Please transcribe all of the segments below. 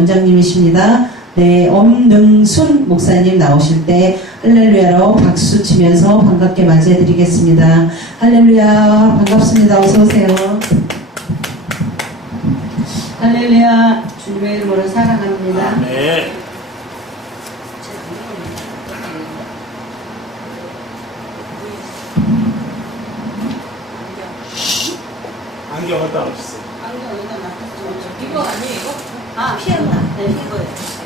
원장님이십니다. 네, 엄능순 목사님 나오실 때 할렐루야로 박수 치면서 반갑게 맞이해드리겠습니다. 할렐루야, 반갑습니다. 어서오세요. 할렐루야, 주님의 이름으로 사랑합니다. 네. 안경 어디다 놓으셨어요? 안경 여기다 놨었죠. 이거 아니에요, 이거? 아, 피했나? 네, 이거예요.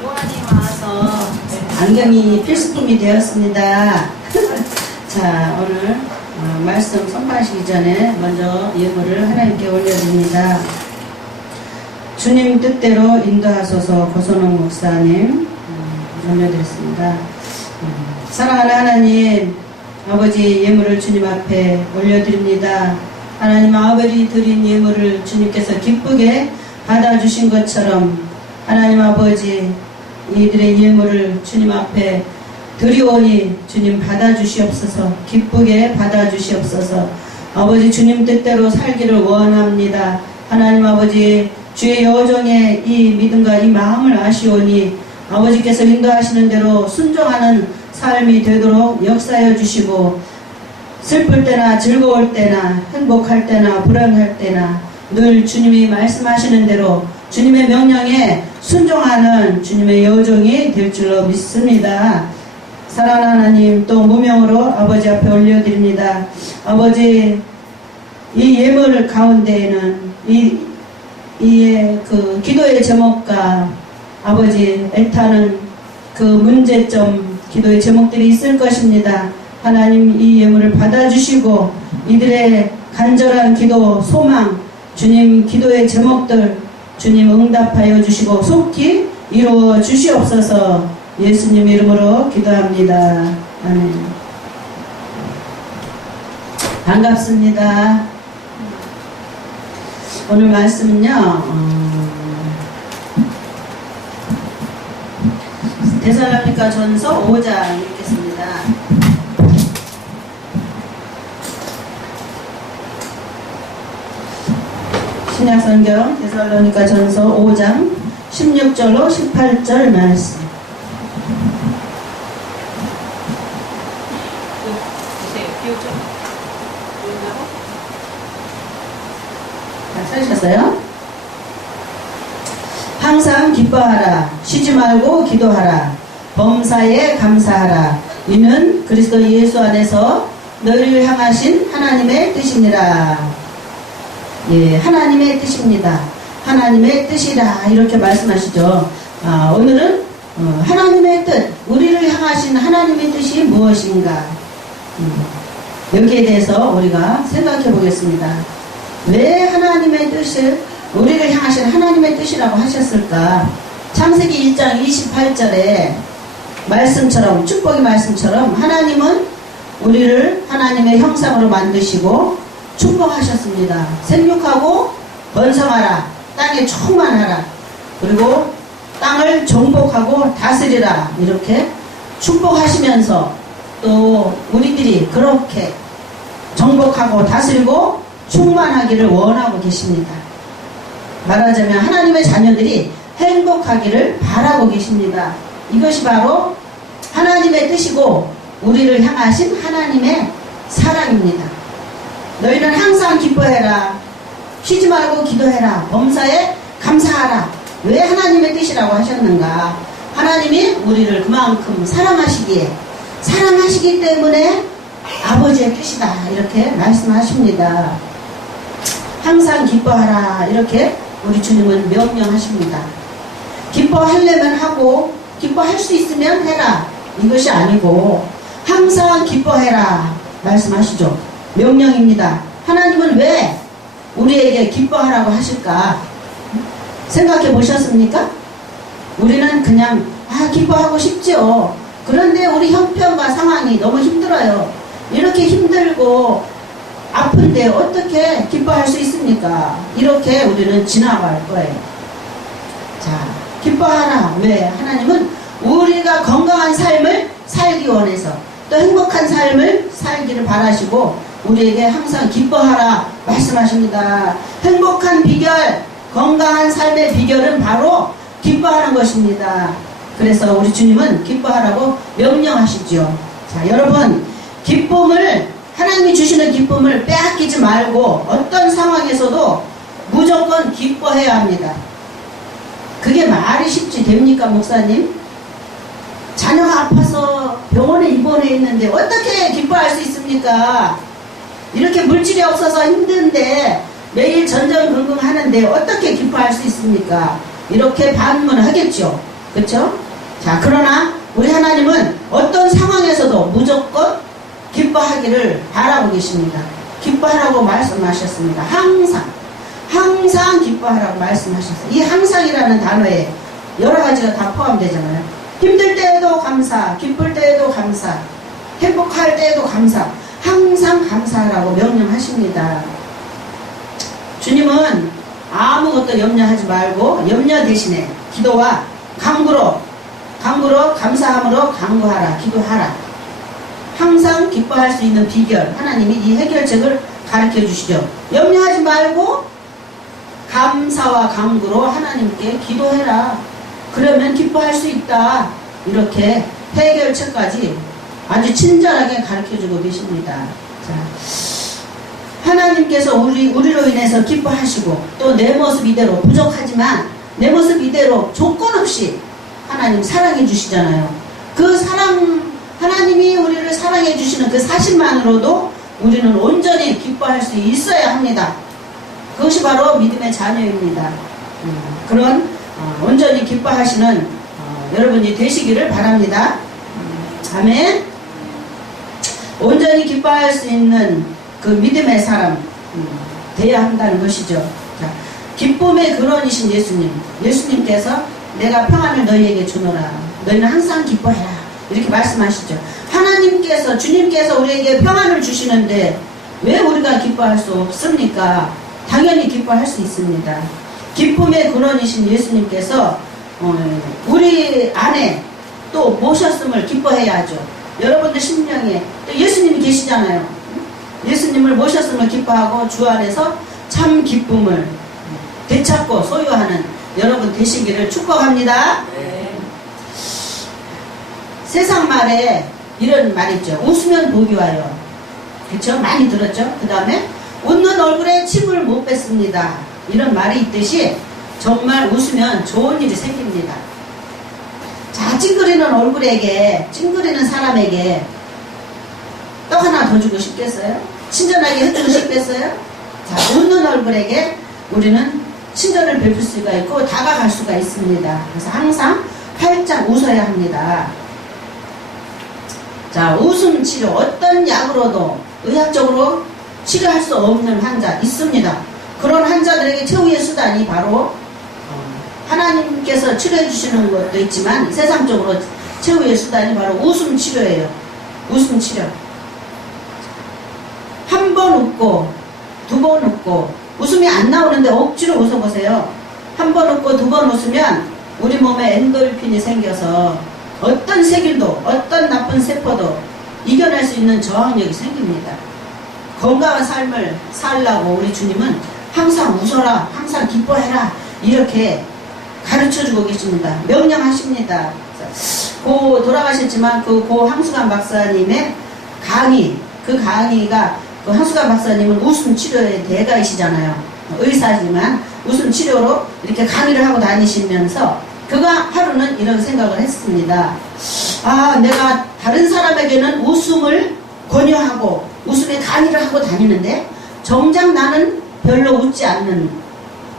노안이 와서 안경이 필수품이 되었습니다. 자, 오늘 말씀 선포하시기 전에 먼저 예물을 하나님께 올려드립니다. 주님 뜻대로 인도하소서 고선홍 목사님 올려드렸습니다. 사랑하는 하나님, 아버지 예물을 주님 앞에 올려드립니다. 하나님 아버지 드린 예물을 주님께서 기쁘게 받아주신 것처럼 하나님 아버지 이들의 예물을 주님 앞에 드리오니 주님 받아주시옵소서. 기쁘게 받아주시옵소서. 아버지 주님 뜻대로 살기를 원합니다. 하나님 아버지 주의 여정의 이 믿음과 이 마음을 아시오니 아버지께서 인도하시는 대로 순종하는 삶이 되도록 역사해 주시고 슬플 때나 즐거울 때나 행복할 때나 불안할 때나 늘 주님이 말씀하시는 대로 주님의 명령에 순종하는 주님의 여정이 될 줄로 믿습니다. 사랑하는 하나님, 또 무명으로 아버지 앞에 올려드립니다. 아버지 이 예물 가운데에는 그 기도의 제목과 아버지 애타는 그 문제점 기도의 제목들이 있을 것입니다. 하나님 이 예물을 받아주시고 이들의 간절한 기도 소망 주님 기도의 제목들 주님 응답하여 주시고 속히 이루어 주시옵소서. 예수님 이름으로 기도합니다. 아멘. 반갑습니다. 오늘 말씀은요 데살로니가 전서 5장 읽겠습니다. 신약성경 데살로니가 전서 5장 16절로 18절 말씀. 찾으셨어요? 항상 기뻐하라. 쉬지 말고 기도하라. 범사에 감사하라. 이는 그리스도 예수 안에서 너희를 향하신 하나님의 뜻이니라. 예, 하나님의 뜻입니다. 하나님의 뜻이라 이렇게 말씀하시죠. 오늘은 하나님의 뜻, 우리를 향하신 하나님의 뜻이 무엇인가 여기에 대해서 우리가 생각해 보겠습니다. 왜 하나님의 뜻을 우리를 향하신 하나님의 뜻이라고 하셨을까? 창세기 1장 28절에 말씀처럼 축복의 말씀처럼 하나님은 우리를 하나님의 형상으로 만드시고 축복하셨습니다. 생육하고 번성하라. 땅에 충만하라. 그리고 땅을 정복하고 다스리라. 이렇게 축복하시면서 또 우리들이 그렇게 정복하고 다스리고 충만하기를 원하고 계십니다. 말하자면 하나님의 자녀들이 행복하기를 바라고 계십니다. 이것이 바로 하나님의 뜻이고 우리를 향하신 하나님의 사랑입니다. 너희는 항상 기뻐해라. 쉬지 말고 기도해라. 범사에 감사하라. 왜 하나님의 뜻이라고 하셨는가? 하나님이 우리를 그만큼 사랑하시기 때문에 아버지의 뜻이다. 이렇게 말씀하십니다. 항상 기뻐하라. 이렇게 우리 주님은 명령하십니다. 기뻐하려면 하고 기뻐할 수 있으면 해라. 이것이 아니고 항상 기뻐해라 말씀하시죠. 명령입니다. 하나님은 왜 우리에게 기뻐하라고 하실까? 생각해 보셨습니까? 우리는 그냥 기뻐하고 싶죠. 그런데 우리 형편과 상황이 너무 힘들어요. 이렇게 힘들고 아픈데 어떻게 기뻐할 수 있습니까? 이렇게 우리는 지나갈 거예요. 자, 기뻐하라. 왜? 하나님은 우리가 건강한 삶을 살기 원해서 또 행복한 삶을 살기를 바라시고 우리에게 항상 기뻐하라 말씀하십니다. 행복한 비결, 건강한 삶의 비결은 바로 기뻐하는 것입니다. 그래서 우리 주님은 기뻐하라고 명령하시죠. 자, 여러분, 기쁨을, 하나님이 주시는 기쁨을 빼앗기지 말고 어떤 상황에서도 무조건 기뻐해야 합니다. 그게 말이 쉽지 됩니까, 목사님? 자녀가 아파서 병원에 입원해 있는데 어떻게 기뻐할 수 있습니까? 이렇게 물질이 없어서 힘든데 매일 전전긍긍 하는데 어떻게 기뻐할 수 있습니까? 이렇게 반문하겠죠. 그렇죠? 자, 그러나 우리 하나님은 어떤 상황에서도 무조건 기뻐하기를 바라고 계십니다. 기뻐하라고 말씀하셨습니다. 항상 기뻐하라고 말씀하셨어요. 이 항상이라는 단어에 여러 가지가 다 포함되잖아요. 힘들 때에도 감사, 기쁠 때에도 감사, 행복할 때에도 감사, 항상 감사하라고 명령하십니다. 주님은 아무것도 염려하지 말고 염려 대신에 기도와 강구로 감사함으로 강구하라, 기도하라. 항상 기뻐할 수 있는 비결, 하나님이 이 해결책을 가르쳐 주시죠. 염려하지 말고 감사와 강구로 하나님께 기도해라. 그러면 기뻐할 수 있다. 이렇게 해결책까지 아주 친절하게 가르쳐 주고 계십니다. 자, 하나님께서 우리로 인해서 기뻐하시고 또 내 모습 이대로 부족하지만 내 모습 이대로 조건 없이 하나님 사랑해 주시잖아요. 그 사랑, 하나님이 우리를 사랑해 주시는 그 사실만으로도 우리는 온전히 기뻐할 수 있어야 합니다. 그것이 바로 믿음의 자녀입니다. 그런 온전히 기뻐하시는 여러분이 되시기를 바랍니다. 아멘. 온전히 기뻐할 수 있는 그 믿음의 사람 되어야 한다는 것이죠. 자, 기쁨의 근원이신 예수님께서 내가 평안을 너희에게 주노라. 너희는 항상 기뻐해라. 이렇게 말씀하시죠. 하나님께서, 주님께서 우리에게 평안을 주시는데 왜 우리가 기뻐할 수 없습니까? 당연히 기뻐할 수 있습니다. 기쁨의 근원이신 예수님께서 우리 안에 또 모셨음을 기뻐해야 하죠. 여러분들 심령에 또 예수님이 계시잖아요. 예수님을 모셨음을 기뻐하고 주 안에서 참 기쁨을 되찾고 소유하는 여러분 되시기를 축복합니다. 네. 세상 말에 이런 말 있죠. 웃으면 복이 와요. 그렇죠? 많이 들었죠? 그 다음에 웃는 얼굴에 침을 못 뱉습니다. 이런 말이 있듯이 정말 웃으면 좋은 일이 생깁니다. 자, 찡그리는 얼굴에게, 찡그리는 사람에게 떡 하나 더 주고 싶겠어요? 친절하게 해주고 싶겠어요? 자, 웃는 얼굴에게 우리는 친절을 베풀 수가 있고 다가갈 수가 있습니다. 그래서 항상 활짝 웃어야 합니다. 자, 웃음 치료, 어떤 약으로도 의학적으로 치료할 수 없는 환자 있습니다. 그런 환자들에게 최후의 수단이 바로 하나님께서 치료해 주시는 것도 있지만 세상적으로 최후의 수단이 바로 웃음 치료예요. 웃음 치료. 한 번 웃고 두 번 웃고 웃음이 안 나오는데 억지로 웃어보세요. 한 번 웃고 두 번 웃으면 우리 몸에 엔돌핀이 생겨서 어떤 세균도 어떤 나쁜 세포도 이겨낼 수 있는 저항력이 생깁니다. 건강한 삶을 살라고 우리 주님은 항상 웃어라, 항상 기뻐해라 이렇게 가르쳐주고 계십니다. 명령하십니다. 돌아가셨지만 고 황수관 박사님의 강의, 그 강의가 그 황수관 박사님은 웃음 치료의 대가이시잖아요. 의사지만 웃음 치료로 이렇게 강의를 하고 다니시면서 그가 하루는 이런 생각을 했습니다. 아, 내가 다른 사람에게는 웃음을 권유하고 웃음의 강의를 하고 다니는데 정작 나는 별로 웃지 않는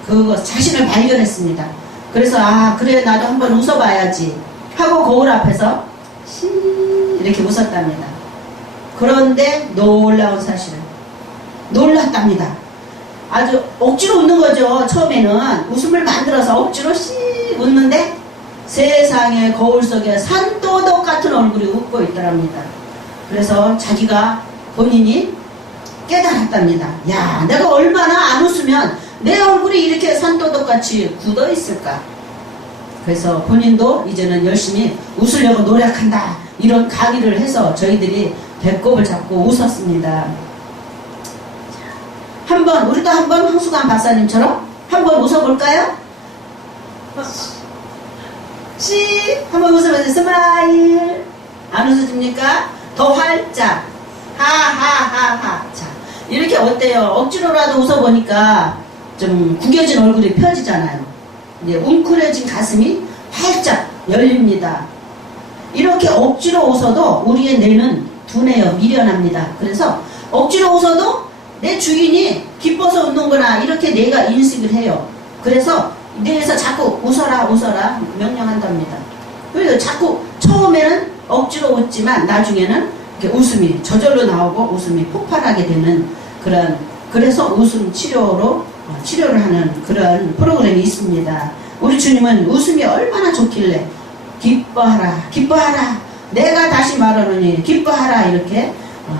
그거 자신을 발견했습니다. 그래서 아, 그래 나도 한번 웃어봐야지 하고 거울 앞에서 이렇게 웃었답니다. 그런데 놀라운 사실은 놀랐답니다. 아주 억지로 웃는 거죠. 처음에는 웃음을 만들어서 억지로 웃는데 세상에 거울 속에 산도덕 같은 얼굴이 웃고 있더랍니다. 그래서 자기가 본인이 깨달았답니다. 야, 내가 얼마나 안 웃으면 내 얼굴이 이렇게 산도덕같이 굳어 있을까. 그래서 본인도 이제는 열심히 웃으려고 노력한다. 이런 강의를 해서 저희들이 배꼽을 잡고 웃었습니다. 우리도 한번 황수관 박사님처럼 한번 웃어볼까요? 한번 웃어보세요. 스마일. 안 웃어집니까? 더 활짝. 하하하하. 자, 이렇게 어때요? 억지로라도 웃어보니까 좀 구겨진 얼굴이 펴지잖아요. 이제 웅크려진 가슴이 활짝 열립니다. 이렇게 억지로 웃어도 우리의 뇌는 둔해요. 미련합니다. 그래서 억지로 웃어도 내 주인이 기뻐서 웃는구나 이렇게 뇌가 인식을 해요. 그래서 뇌에서 자꾸 웃어라 명령한답니다. 그래서 자꾸 처음에는 억지로 웃지만 나중에는 이렇게 웃음이 저절로 나오고 웃음이 폭발하게 되는 그래서 웃음 치료를 하는 그런 프로그램이 있습니다. 우리 주님은 웃음이 얼마나 좋길래 기뻐하라 내가 다시 말하노니 기뻐하라 이렇게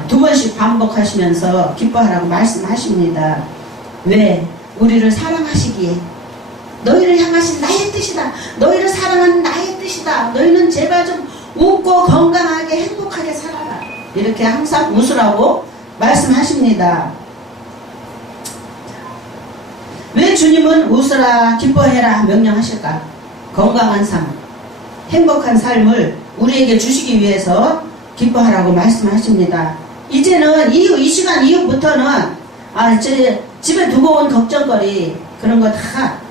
2번씩 반복하시면서 기뻐하라고 말씀하십니다. 왜? 우리를 사랑하시기에 너희를 향하신 나의 뜻이다. 너희를 사랑하는 나의 뜻이다. 너희는 제발 좀 웃고 건강하게 행복하게 살아라. 이렇게 항상 웃으라고 말씀하십니다. 왜 주님은 웃으라 기뻐해라 명령하실까? 건강한 삶, 행복한 삶을 우리에게 주시기 위해서 기뻐하라고 말씀하십니다. 이제는 이 시간 이후부터는 집에 두고 온 걱정거리 그런 거 다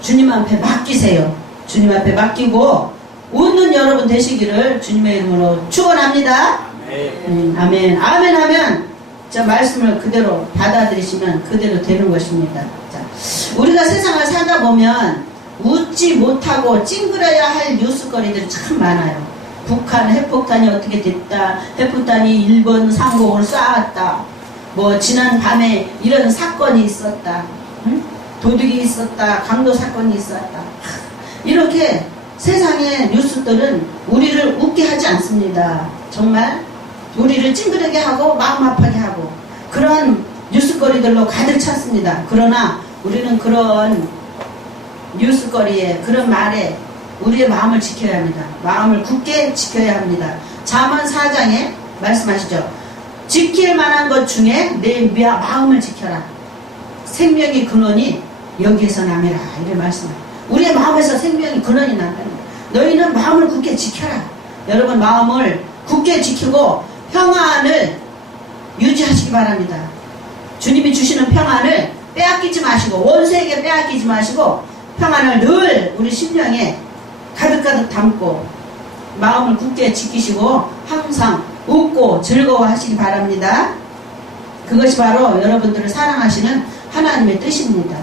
주님 앞에 맡기세요. 주님 앞에 맡기고 웃는 여러분 되시기를 주님의 이름으로 축원합니다. 아멘. 아멘 하면 저 말씀을 그대로 받아들이시면 그대로 되는 것입니다. 자, 우리가 세상을 살다 보면 웃지 못하고 찡그려야 할 뉴스거리들이 참 많아요. 북한 핵폭탄이 어떻게 됐다. 핵폭탄이 일본 상공을 쏴왔다. 지난 밤에 이런 사건이 있었다. 응? 도둑이 있었다. 강도 사건이 있었다. 이렇게 세상의 뉴스들은 우리를 웃게 하지 않습니다. 정말 우리를 찡그리게 하고 마음 아파게 하고 그런 뉴스거리들로 가득 찼습니다. 그러나 우리는 그런 뉴스거리에 그런 말에 우리의 마음을 지켜야 합니다. 마음을 굳게 지켜야 합니다. 잠언 4장에 말씀하시죠. 지킬 만한 것 중에 내 마음을 지켜라. 생명의 근원이 여기에서 남이라. 이렇게 말씀합니다. 우리의 마음에서 생명의 근원이 난다는 거예요. 너희는 마음을 굳게 지켜라. 여러분 마음을 굳게 지키고 평안을 유지하시기 바랍니다. 주님이 주시는 평안을 빼앗기지 마시고 원수에게 빼앗기지 마시고 평안을 늘 우리 심령에 가득가득 담고 마음을 굳게 지키시고 항상 웃고 즐거워하시기 바랍니다. 그것이 바로 여러분들을 사랑하시는 하나님의 뜻입니다.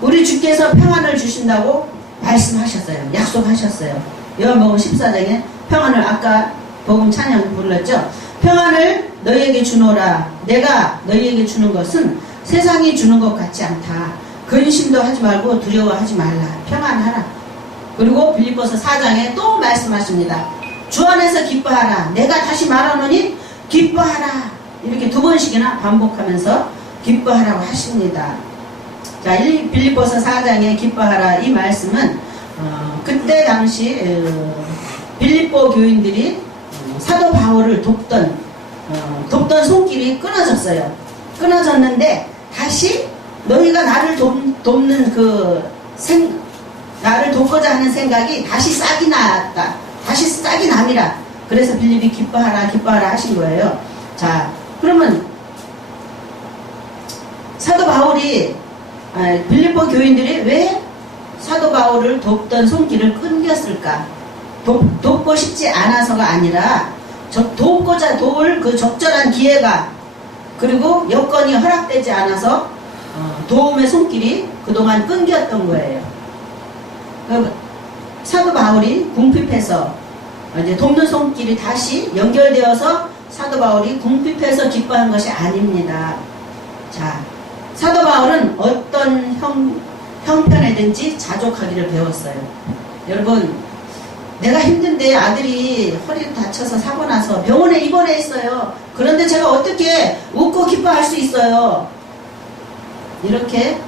우리 주께서 평안을 주신다고 말씀하셨어요. 약속하셨어요. 요한복음 14장에 평안을 아까 복음 찬양 불렀죠. 평안을 너희에게 주노라. 내가 너희에게 주는 것은 세상이 주는 것 같지 않다. 근심도 하지 말고 두려워하지 말라. 평안하라. 그리고 빌립보서 4장에 또 말씀하십니다. 주 안에서 기뻐하라. 내가 다시 말하노니 기뻐하라. 이렇게 2번씩이나 반복하면서 기뻐하라고 하십니다. 자, 빌립보서 4장에 기뻐하라 이 말씀은 그때 당시 빌립보 교인들이 사도 바울을 돕던 손길이 끊어졌어요. 끊어졌는데 다시 너희가 나를 돕는 나를 돕고자 하는 생각이 다시 싹이 났다. 다시 싹이 남이라. 그래서 빌립이 기뻐하라 하신 거예요. 자, 그러면 사도 바울이 빌립보 교인들이 왜 사도 바울을 돕던 손길을 끊겼을까? 돕고 싶지 않아서가 아니라 돕고자 도울 그 적절한 기회가 그리고 여건이 허락되지 않아서 도움의 손길이 그동안 끊겼던 거예요. 사도 바울이 궁핍해서 이제 돕는 손길이 다시 연결되어서 사도 바울이 궁핍해서 기뻐한 것이 아닙니다. 자, 사도 바울은 어떤 형편에든지 자족하기를 배웠어요. 여러분, 내가 힘든데 아들이 허리를 다쳐서 사고 나서 병원에 입원해 있어요. 그런데 제가 어떻게 웃고 기뻐할 수 있어요? 이렇게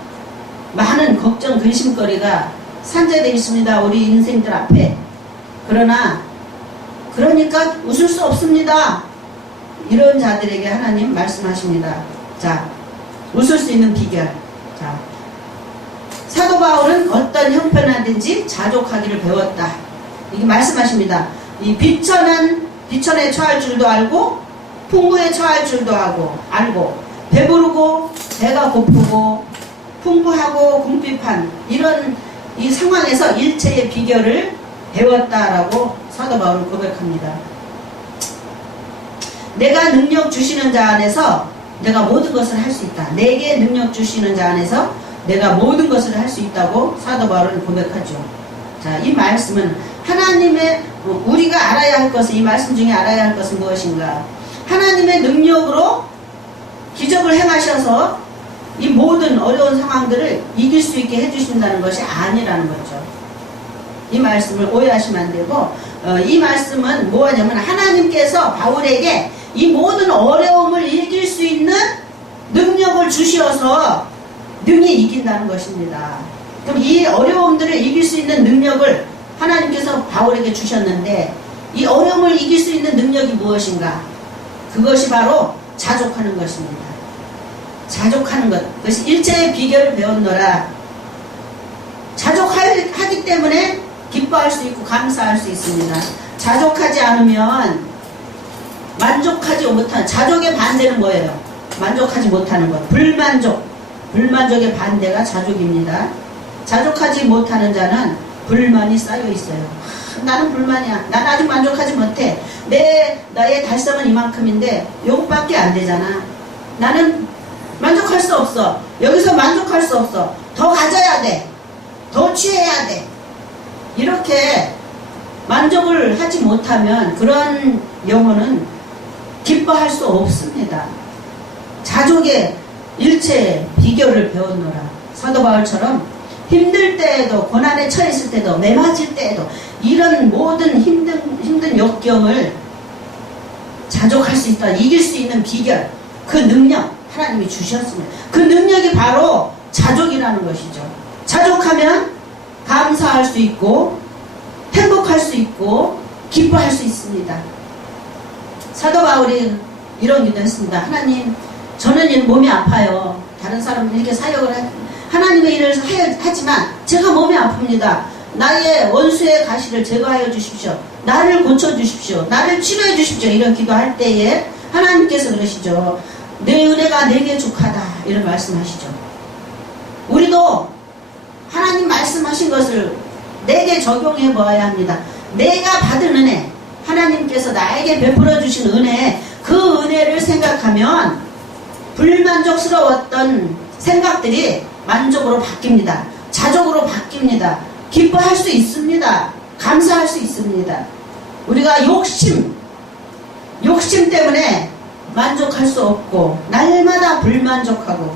많은 걱정, 근심거리가 산재되어 있습니다. 우리 인생들 앞에. 그러니까 웃을 수 없습니다. 이런 자들에게 하나님 말씀하십니다. 자, 웃을 수 있는 비결. 자, 사도 바울은 어떤 형편하든지 자족하기를 배웠다. 이게 말씀하십니다. 이 비천에 처할 줄도 알고 풍부에 처할 줄도 알고 배부르고 배가 고프고 풍부하고 궁핍한 이런 이 상황에서 일체의 비결을 배웠다라고 사도 바울은 고백합니다. 내가 능력 주시는 자 안에서 내가 모든 것을 할 수 있다. 내게 능력 주시는 자 안에서 내가 모든 것을 할 수 있다고 사도 바울은 고백하죠. 자, 이 말씀은 하나님의 우리가 알아야 할 것은 이 말씀 중에 알아야 할 것은 무엇인가? 하나님의 능력으로 기적을 행하셔서 이 모든 어려운 상황들을 이길 수 있게 해주신다는 것이 아니라는 거죠. 이 말씀을 오해하시면 안 되고 이 말씀은 뭐냐면 하나님께서 바울에게 이 모든 어려움을 이길 수 있는 능력을 주시어서 능히 이긴다는 것입니다. 그럼 이 어려움들을 이길 수 있는 능력을 하나님께서 바울에게 주셨는데 이 어려움을 이길 수 있는 능력이 무엇인가? 그것이 바로 자족하는 것입니다. 자족하는 것. 그것이 일체의 비결을 배웠노라. 자족하기 때문에 기뻐할 수 있고 감사할 수 있습니다. 자족하지 않으면 만족하지 못하는, 자족의 반대는 뭐예요? 만족하지 못하는 것. 불만족. 불만족의 반대가 자족입니다. 자족하지 못하는 자는 불만이 쌓여 있어요. 나는 불만이야. 난 아직 만족하지 못해. 나의 달성은 이만큼인데 요것밖에 안 되잖아. 나는 만족할 수 없어. 여기서 만족할 수 없어. 더 가져야 돼. 더 취해야 돼. 이렇게 만족을 하지 못하면 그런 영혼은 기뻐할 수 없습니다. 자족의 일체의 비결을 배웠노라. 사도 바울처럼 힘들 때에도, 고난에 처했을 때도, 매맞을 때에도 이런 모든 힘든 역경을 자족할 수 있다. 이길 수 있는 비결, 그 능력 하나님이 주셨습니다. 그 능력이 바로 자족이라는 것이죠. 자족하면 감사할 수 있고 행복할 수 있고 기뻐할 수 있습니다. 사도 바울이 이런 기도 했습니다. 하나님, 저는 몸이 아파요. 다른 사람은 이렇게 사역을 하나님의 일을 하지만 제가 몸이 아픕니다. 나의 원수의 가시를 제거하여 주십시오. 나를 고쳐주십시오. 나를 치료해 주십시오. 이런 기도할 때에 하나님께서 그러시죠. 내 은혜가 내게 족하다. 이런 말씀하시죠. 우리도 하나님 말씀하신 것을 내게 적용해 보아야 합니다. 내가 받은 은혜, 하나님께서 나에게 베풀어 주신 은혜, 그 은혜를 생각하면 불만족스러웠던 생각들이 만족으로 바뀝니다. 자족으로 바뀝니다. 기뻐할 수 있습니다. 감사할 수 있습니다. 우리가 욕심 때문에 만족할 수 없고 날마다 불만족하고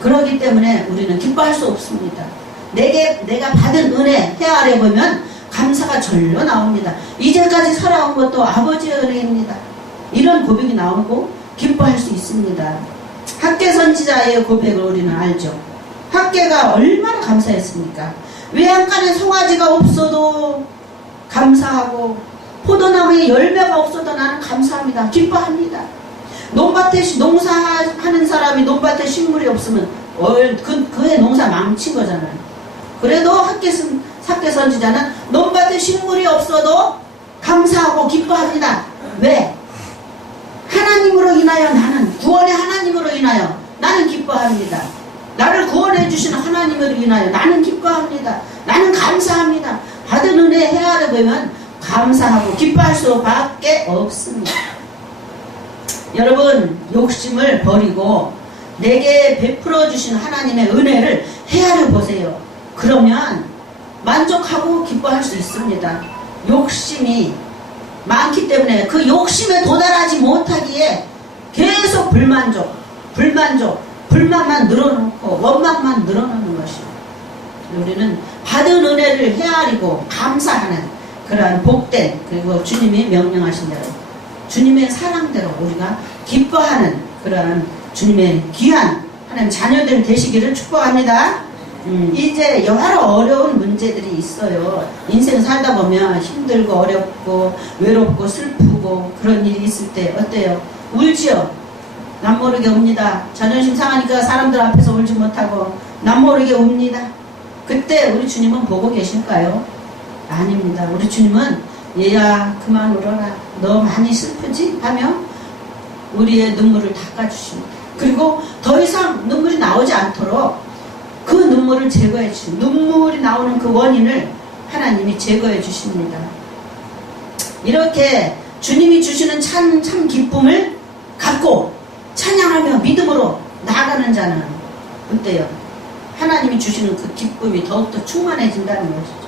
그러기 때문에 우리는 기뻐할 수 없습니다. 내가 받은 은혜 헤아려 보면 감사가 절로 나옵니다. 이제까지 살아온 것도 아버지의 은혜입니다. 이런 고백이 나오고 기뻐할 수 있습니다. 학계 선지자의 고백을 우리는 알죠. 학계가 얼마나 감사했습니까? 외양간에 송아지가 없어도 감사하고 포도나무에 열매가 없어도 나는 감사합니다. 기뻐합니다. 논밭에 농사하는 사람이 논밭에 식물이 없으면 그의 농사 망친 거잖아요. 그래도 학계 선지자는 논밭에 식물이 없어도 감사하고 기뻐합니다. 왜? 하나님으로 인하여 나는 구원의 하나님으로 인하여 나는 기뻐합니다. 나를 구원해 주시는 하나님으로 인하여 나는 기뻐합니다. 나는 감사합니다. 받은 은혜 헤아려 보면 감사하고 기뻐할 수밖에 없습니다. 여러분, 욕심을 버리고 내게 베풀어 주신 하나님의 은혜를 헤아려 보세요. 그러면 만족하고 기뻐할 수 있습니다. 욕심이 많기 때문에 그 욕심에 도달하지 못하기에 계속 불만만 늘어놓고 원망만 늘어놓는 것이에요. 우리는 받은 은혜를 헤아리고 감사하는 그러한 복된, 그리고 주님이 명령하신 대로 주님의 사랑대로 우리가 기뻐하는 그러한 주님의 귀한 하나님 자녀들 되시기를 축복합니다. 이제 여러 어려운 문제들이 있어요. 인생 살다 보면 힘들고 어렵고 외롭고 슬프고 그런 일이 있을 때 어때요? 울지요? 남 모르게 웁니다. 자존심 상하니까 사람들 앞에서 울지 못하고 남 모르게 웁니다. 그때 우리 주님은 보고 계실까요? 아닙니다. 우리 주님은 얘야 그만 울어라. 너 많이 슬프지? 하며 우리의 눈물을 닦아주십니다. 그리고 더 이상 눈물이 나오지 않도록 그 눈물을 제거해 주십니다. 눈물이 나오는 그 원인을 하나님이 제거해 주십니다. 이렇게 주님이 주시는 참 기쁨을 갖고 찬양하며 믿음으로 나아가는 자는 어때요? 하나님이 주시는 그 기쁨이 더욱더 충만해진다는 것이죠.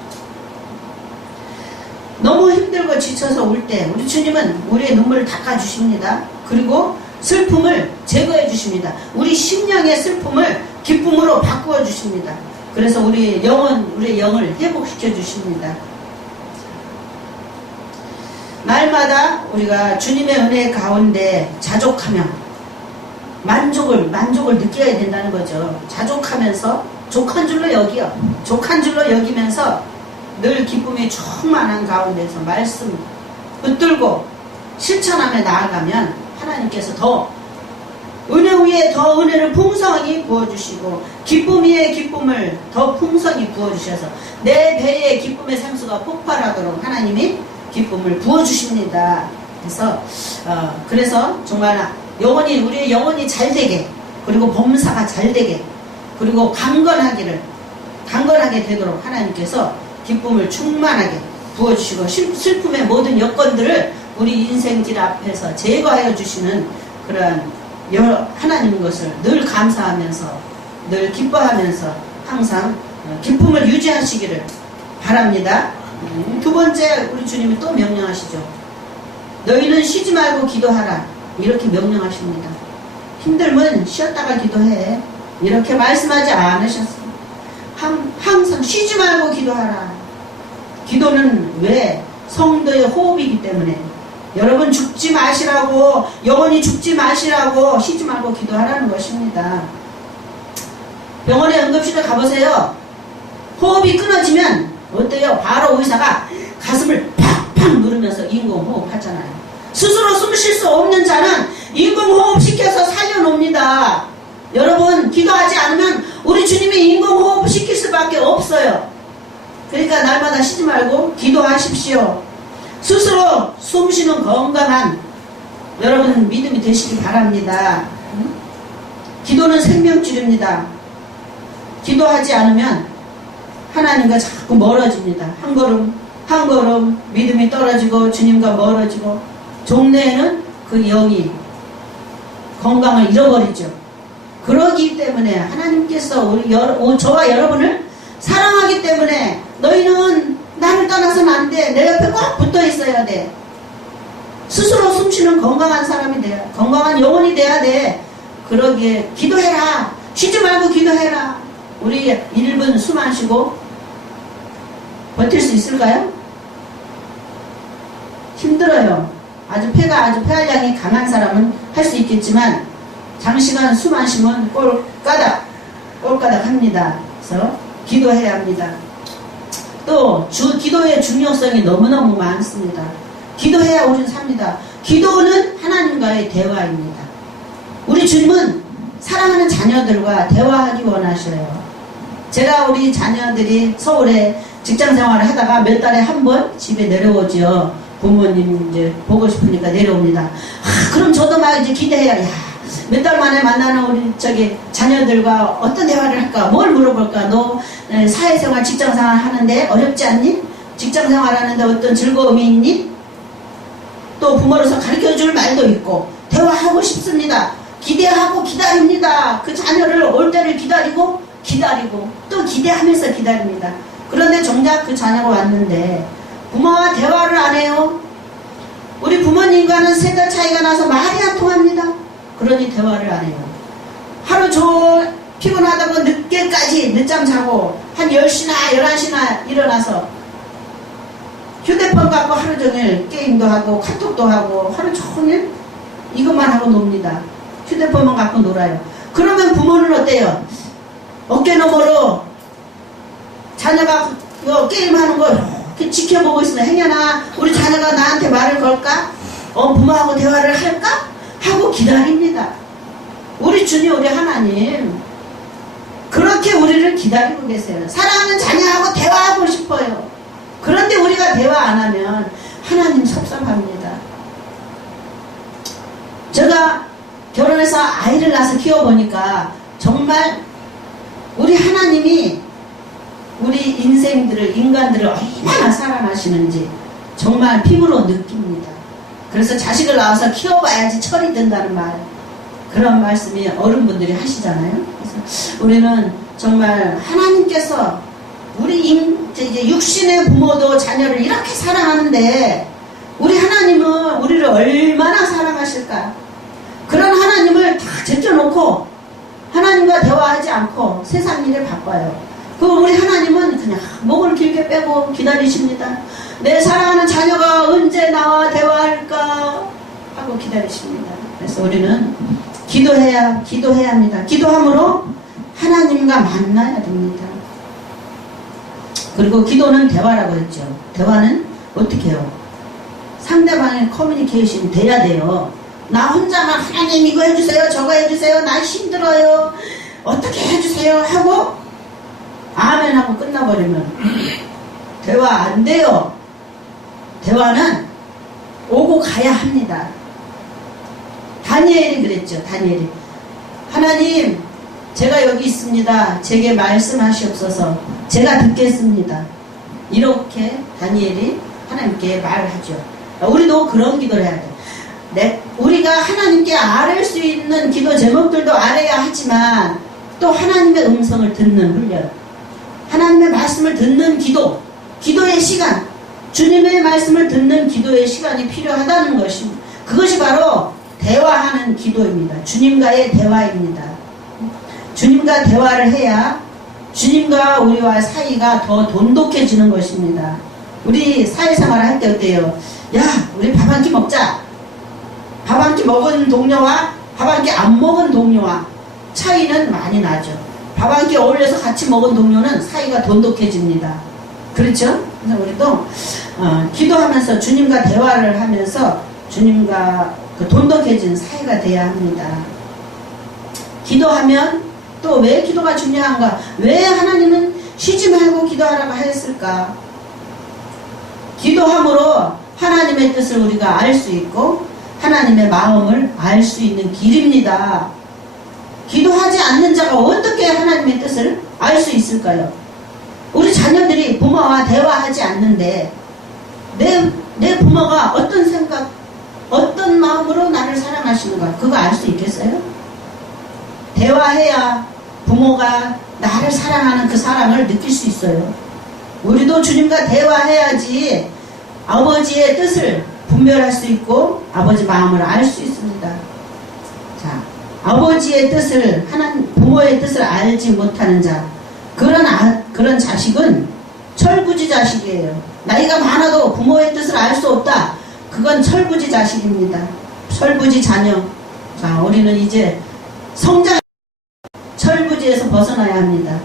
너무 힘들고 지쳐서 울 때 우리 주님은 우리의 눈물을 닦아주십니다. 그리고 슬픔을 제거해 주십니다. 우리 심령의 슬픔을 기쁨으로 바꾸어 주십니다. 그래서 우리의 영을 회복시켜 주십니다. 날마다 우리가 주님의 은혜 가운데 자족하며 만족을 느껴야 된다는 거죠. 자족하면서 족한 줄로 여기면서 늘 기쁨이 충만한 가운데서 말씀 붙들고 실천하며 나아가면 하나님께서 더 은혜 위에 더 은혜를 풍성히 부어주시고 기쁨 위에 기쁨을 더 풍성히 부어주셔서 내 배에 기쁨의 생수가 폭발하도록 하나님이 기쁨을 부어주십니다. 그래서 정말 우리의 영혼이 잘되게, 그리고 범사가 잘되게, 그리고 강건하게 되도록 하나님께서 기쁨을 충만하게 부어주시고 슬픔의 모든 여건들을 우리 인생길 앞에서 제거하여 주시는 그러한 하나님인 것을 늘 감사하면서 늘 기뻐하면서 항상 기쁨을 유지하시기를 바랍니다. 두 번째 우리 주님이 또 명령하시죠. 너희는 쉬지 말고 기도하라. 이렇게 명령하십니다. 힘들면 쉬었다가 기도해. 이렇게 말씀하지 않으셨습니다. 항상 쉬지 말고 기도하라. 기도는 왜? 성도의 호흡이기 때문에 여러분 죽지 마시라고, 영원히 죽지 마시라고 쉬지 말고 기도하라는 것입니다. 병원에 응급실에 가보세요. 호흡이 끊어지면 어때요? 바로 의사가 가슴을 팍팍 누르면서 인공호흡 하잖아요. 스스로 숨 쉴 수 없는 자는 인공호흡 시켜서 살려놓습니다. 여러분 기도하지 않으면 우리 주님이 인공호흡 시킬 수밖에 없어요. 그러니까 날마다 쉬지 말고 기도하십시오. 스스로 숨쉬는 건강한 여러분 믿음이 되시기 바랍니다. 기도는 생명줄입니다. 기도하지 않으면 하나님과 자꾸 멀어집니다. 한 걸음 믿음이 떨어지고 주님과 멀어지고 종래에는 그 영이 건강을 잃어버리죠. 그러기 때문에 하나님께서 저와 여러분을 사랑하기 때문에 너희는 나를 떠나서는 안 돼. 내 옆에 꼭 붙어 있어야 돼. 스스로 숨쉬는 건강한 사람이 돼야, 건강한 영혼이 돼야 돼. 그러기에 기도해라. 쉬지 말고 기도해라. 우리 1분 숨 안 쉬고 버틸 수 있을까요? 힘들어요. 폐활량이 강한 사람은 할 수 있겠지만 장시간 숨 안 쉬면 꼴까닥 합니다. 그래서 기도해야 합니다. 또 기도의 중요성이 너무너무 많습니다. 기도해야 우리는 삽니다. 기도는 하나님과의 대화입니다. 우리 주님은 사랑하는 자녀들과 대화하기 원하셔요. 제가 우리 자녀들이 서울에 직장생활을 하다가 몇 달에 한 번 집에 내려오죠. 부모님 이제 보고 싶으니까 내려옵니다. 그럼 저도 막 이제 기대해야, 몇 달 만에 만나는 우리 자녀들과 어떤 대화를 할까? 뭘 물어볼까? 너 사회생활, 직장생활 하는데 어렵지 않니? 직장생활 하는데 어떤 즐거움이 있니? 또 부모로서 가르쳐줄 말도 있고 대화하고 싶습니다. 기대하고 기다립니다. 그 자녀를 올 때를 기다리고 또 기대하면서 기다립니다. 그런데 정작 그 자녀가 왔는데 부모와 대화를 안 해요. 우리 부모님과는 3달 차이가 나서 말이 안 통합니다. 그러니 대화를 안 해요. 하루 종일 피곤하다고 늦게까지 늦잠 자고 한 10시나 11시나 일어나서 휴대폰 갖고 하루 종일 게임도 하고 카톡도 하고 하루 종일 이것만 하고 놉니다. 휴대폰만 갖고 놀아요. 그러면 부모는 어때요? 어깨너머로 자녀가 게임하는 거 이렇게 지켜보고 있으면 행여나 우리 자녀가 나한테 말을 걸까? 부모하고 대화를 할까? 하고 기다립니다. 우리 주님, 우리 하나님 그렇게 우리를 기다리고 계세요. 사랑하는 자녀하고 대화하고 싶어요. 그런데 우리가 대화 안 하면 하나님 섭섭합니다. 제가 결혼해서 아이를 낳아서 키워보니까 정말 우리 하나님이 우리 인간들을 얼마나 사랑하시는지 정말 피부로 느낍니다. 그래서 자식을 낳아서 키워봐야지 철이 든다는 말, 그런 말씀이 어른분들이 하시잖아요. 그래서 우리는 정말 하나님께서 우리 이제 육신의 부모도 자녀를 이렇게 사랑하는데 우리 하나님은 우리를 얼마나 사랑하실까? 그런 하나님을 다 제껴놓고 하나님과 대화하지 않고 세상 일에 바빠요. 그럼 우리 하나님은 그냥 목을 길게 빼고 기다리십니다. 내 사랑하는 자녀가 언제 나와 대화할까 하고 기다리십니다. 그래서 우리는 기도해야 합니다. 기도함으로 하나님과 만나야 됩니다. 그리고 기도는 대화라고 했죠. 대화는 어떻게 해요? 상대방의 커뮤니케이션이 돼야 돼요. 나 혼자만 하나님 이거 해주세요, 저거 해주세요, 나 힘들어요, 어떻게 해주세요 하고 아멘 하고 끝나버리면 대화 안 돼요. 대화는 오고 가야 합니다. 다니엘이 그랬죠. 다니엘이 하나님, 제가 여기 있습니다. 제게 말씀하시옵소서. 제가 듣겠습니다. 이렇게 다니엘이 하나님께 말하죠. 우리도 그런 기도를 해야 돼. 우리가 하나님께 아뢰 수 있는 기도 제목들도 아뢰야 하지만 또 하나님의 음성을 듣는 훈련, 하나님의 말씀을 듣는 기도의 시간, 주님의 말씀을 듣는 기도의 시간이 필요하다는 것입니다. 그것이 바로 대화하는 기도입니다. 주님과의 대화입니다. 주님과 대화를 해야 주님과 우리와 사이가 더 돈독해지는 것입니다. 우리 사회생활을 할 때 어때요? 야, 우리 밥 한 끼 먹자. 밥 한 끼 먹은 동료와 밥 한 끼 안 먹은 동료와 차이는 많이 나죠. 밥 한 끼 어울려서 같이 먹은 동료는 사이가 돈독해집니다. 그렇죠? 그래서 우리도 기도하면서 주님과 대화를 하면서 주님과 돈독해진 사이가 돼야 합니다. 기도하면 또 왜 기도가 중요한가? 왜 하나님은 쉬지 말고 기도하라고 하였을까? 기도함으로 하나님의 뜻을 우리가 알 수 있고 하나님의 마음을 알 수 있는 길입니다. 기도하지 않는 자가 어떻게 하나님의 뜻을 알 수 있을까요? 우리 자녀들이 부모와 대화하지 않는데 내 부모가 어떤 생각, 어떤 마음으로 나를 사랑하시는가, 그거 알 수 있겠어요? 대화해야 부모가 나를 사랑하는 그 사랑을 느낄 수 있어요. 우리도 주님과 대화해야지 아버지의 뜻을 분별할 수 있고 아버지 마음을 알 수 있습니다. 자, 아버지의 뜻을, 부모의 뜻을 알지 못하는 자, 그런 자식은 철부지 자식이에요. 나이가 많아도 부모의 뜻을 알 수 없다. 그건 철부지 자식입니다. 철부지 자녀. 자, 우리는 이제 성장, 철부지에서 벗어나야 합니다.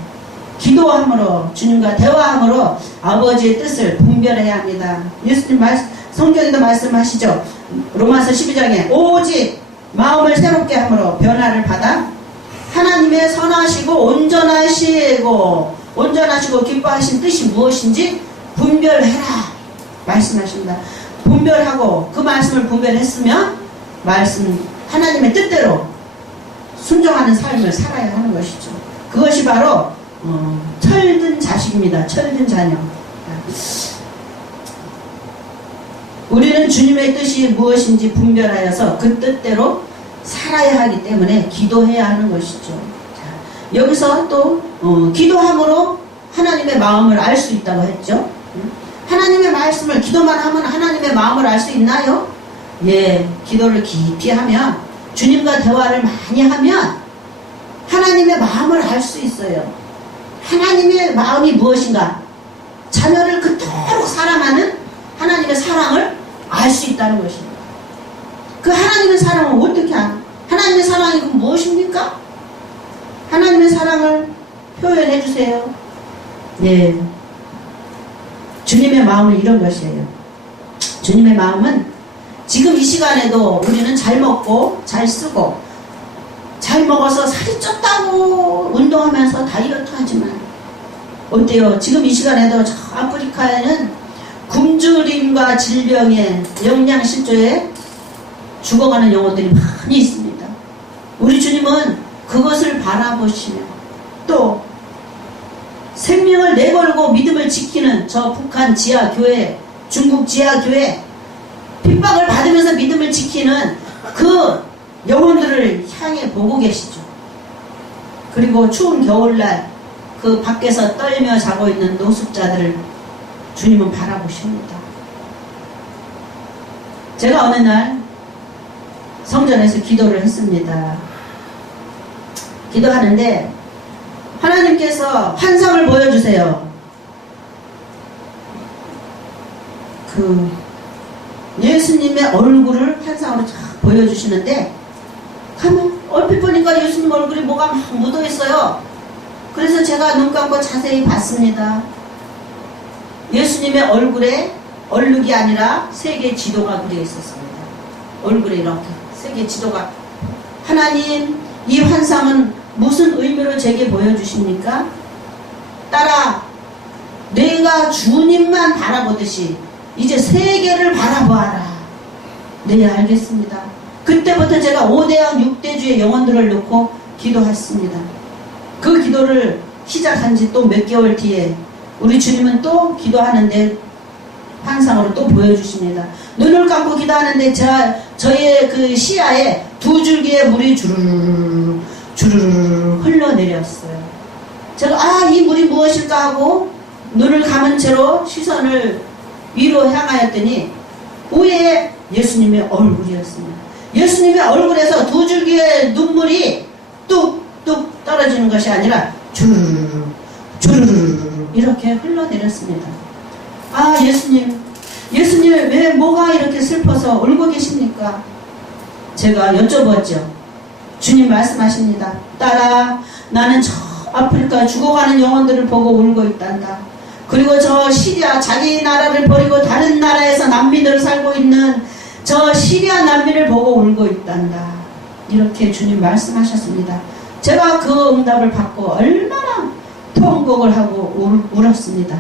기도함으로, 주님과 대화함으로 아버지의 뜻을 분별해야 합니다. 예수님 성경에도 말씀하시죠. 로마서 12장에 오직 마음을 새롭게 함으로 변화를 받아 하나님의 선하시고 온전하시고 기뻐하신 뜻이 무엇인지 분별해라 말씀하십니다. 분별하고 그 말씀을 분별했으면 하나님의 뜻대로 순종하는 삶을 살아야 하는 것이죠. 그것이 바로 철든 자식입니다. 철든 자녀. 우리는 주님의 뜻이 무엇인지 분별하여서 그 뜻대로 살아야 하기 때문에 기도해야 하는 것이죠. 자, 여기서 또 기도함으로 하나님의 마음을 알 수 있다고 했죠. 하나님의 말씀을 기도만 하면 하나님의 마음을 알 수 있나요? 예, 기도를 깊이 하면, 주님과 대화를 많이 하면 하나님의 마음을 알 수 있어요. 하나님의 마음이 무엇인가? 자녀를 그토록 사랑하는 하나님의 사랑을 알 수 있다는 것입니다. 그 하나님의 사랑을 어떻게 아는? 하나님의 사랑이 무엇입니까? 하나님의 사랑을 표현해 주세요. 네. 주님의 마음은 이런 것이에요. 주님의 마음은 지금 이 시간에도 우리는 잘 먹고 잘 쓰고 잘 먹어서 살이 쪘다고 운동하면서 다이어트 하지만 어때요? 지금 이 시간에도 저 아프리카에는 굶주림과 질병에 영양실조에 죽어가는 영혼들이 많이 있습니다. 우리 주님은 그것을 바라보시며 또 생명을 내걸고 믿음을 지키는 저 북한 지하교회, 중국 지하교회 핍박을 받으면서 믿음을 지키는 그 영혼들을 향해 보고 계시죠. 그리고 추운 겨울날 그 밖에서 떨며 자고 있는 노숙자들을 주님은 바라보십니다. 제가 어느 날 성전에서 기도를 했습니다. 기도하는데 하나님께서 환상을 보여주세요. 그 예수님의 얼굴을 환상으로 쫙 보여주시는데 가면 얼핏 보니까 예수님 얼굴이 뭐가 막 묻어있어요. 그래서 제가 눈 감고 자세히 봤습니다. 예수님의 얼굴에 얼룩이 아니라 세 개의 지도가 그려 있었습니다. 얼굴에 이렇게 세 개의 지도가. 하나님, 이 환상은 무슨 의미로 제게 보여주십니까? 딸아, 내가 주님만 바라보듯이 이제 세계를 바라보아라. 네, 알겠습니다. 그때부터 제가 5대양 6대주의 영혼들을 놓고 기도했습니다. 그 기도를 시작한 지 또 몇 개월 뒤에 우리 주님은 또 기도하는데 환상으로 또 보여주십니다. 눈을 감고 기도하는데 저의 그 시야에 두 줄기의 물이 주르르 주르르 흘러내렸어요. 제가 이 물이 무엇일까 하고 눈을 감은 채로 시선을 위로 향하였더니 위에 예수님의 얼굴이었습니다. 예수님의 얼굴에서 두 줄기의 눈물이 뚝뚝 떨어지는 것이 아니라 주르르 주르르 이렇게 흘러내렸습니다. 예수님 왜 뭐가 이렇게 슬퍼서 울고 계십니까? 제가 여쭤봤죠. 주님 말씀하십니다. 딸아, 나는 저 아프리카 죽어가는 영혼들을 보고 울고 있단다. 그리고 저 시리아, 자기 나라를 버리고 다른 나라에서 난민으로 살고 있는 저 시리아 난민을 보고 울고 있단다. 이렇게 주님 말씀하셨습니다. 제가 그 응답을 받고 얼마나 통곡을 하고 울었습니다.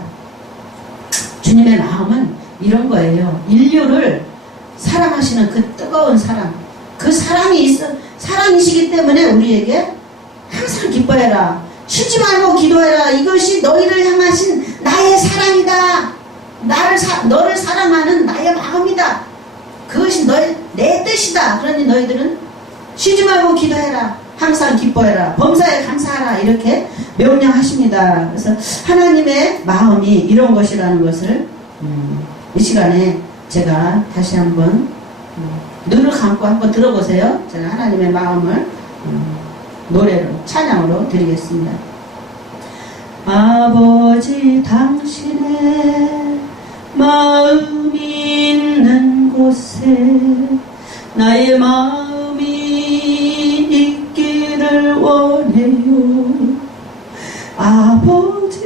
주님의 마음은 이런 거예요. 인류를 사랑하시는 그 뜨거운 사랑, 그 사랑이시기 때문에 우리에게 항상 기뻐해라, 쉬지 말고 기도해라, 이것이 너희를 향하신 나의 사랑이다, 너를 사랑하는 나의 마음이다, 그것이 내 뜻이다. 그러니 너희들은 쉬지 말고 기도해라, 항상 기뻐해라, 범사에 감사하라, 이렇게 명령하십니다. 그래서 하나님의 마음이 이런 것이라는 것을 이 시간에 제가 다시 한번 눈을 감고 한번 들어보세요. 제가 하나님의 마음을 노래로, 찬양으로 드리겠습니다. 아버지, 당신의 마음이 있는 곳에 나의 마음이 있기를 원해요. 아버지,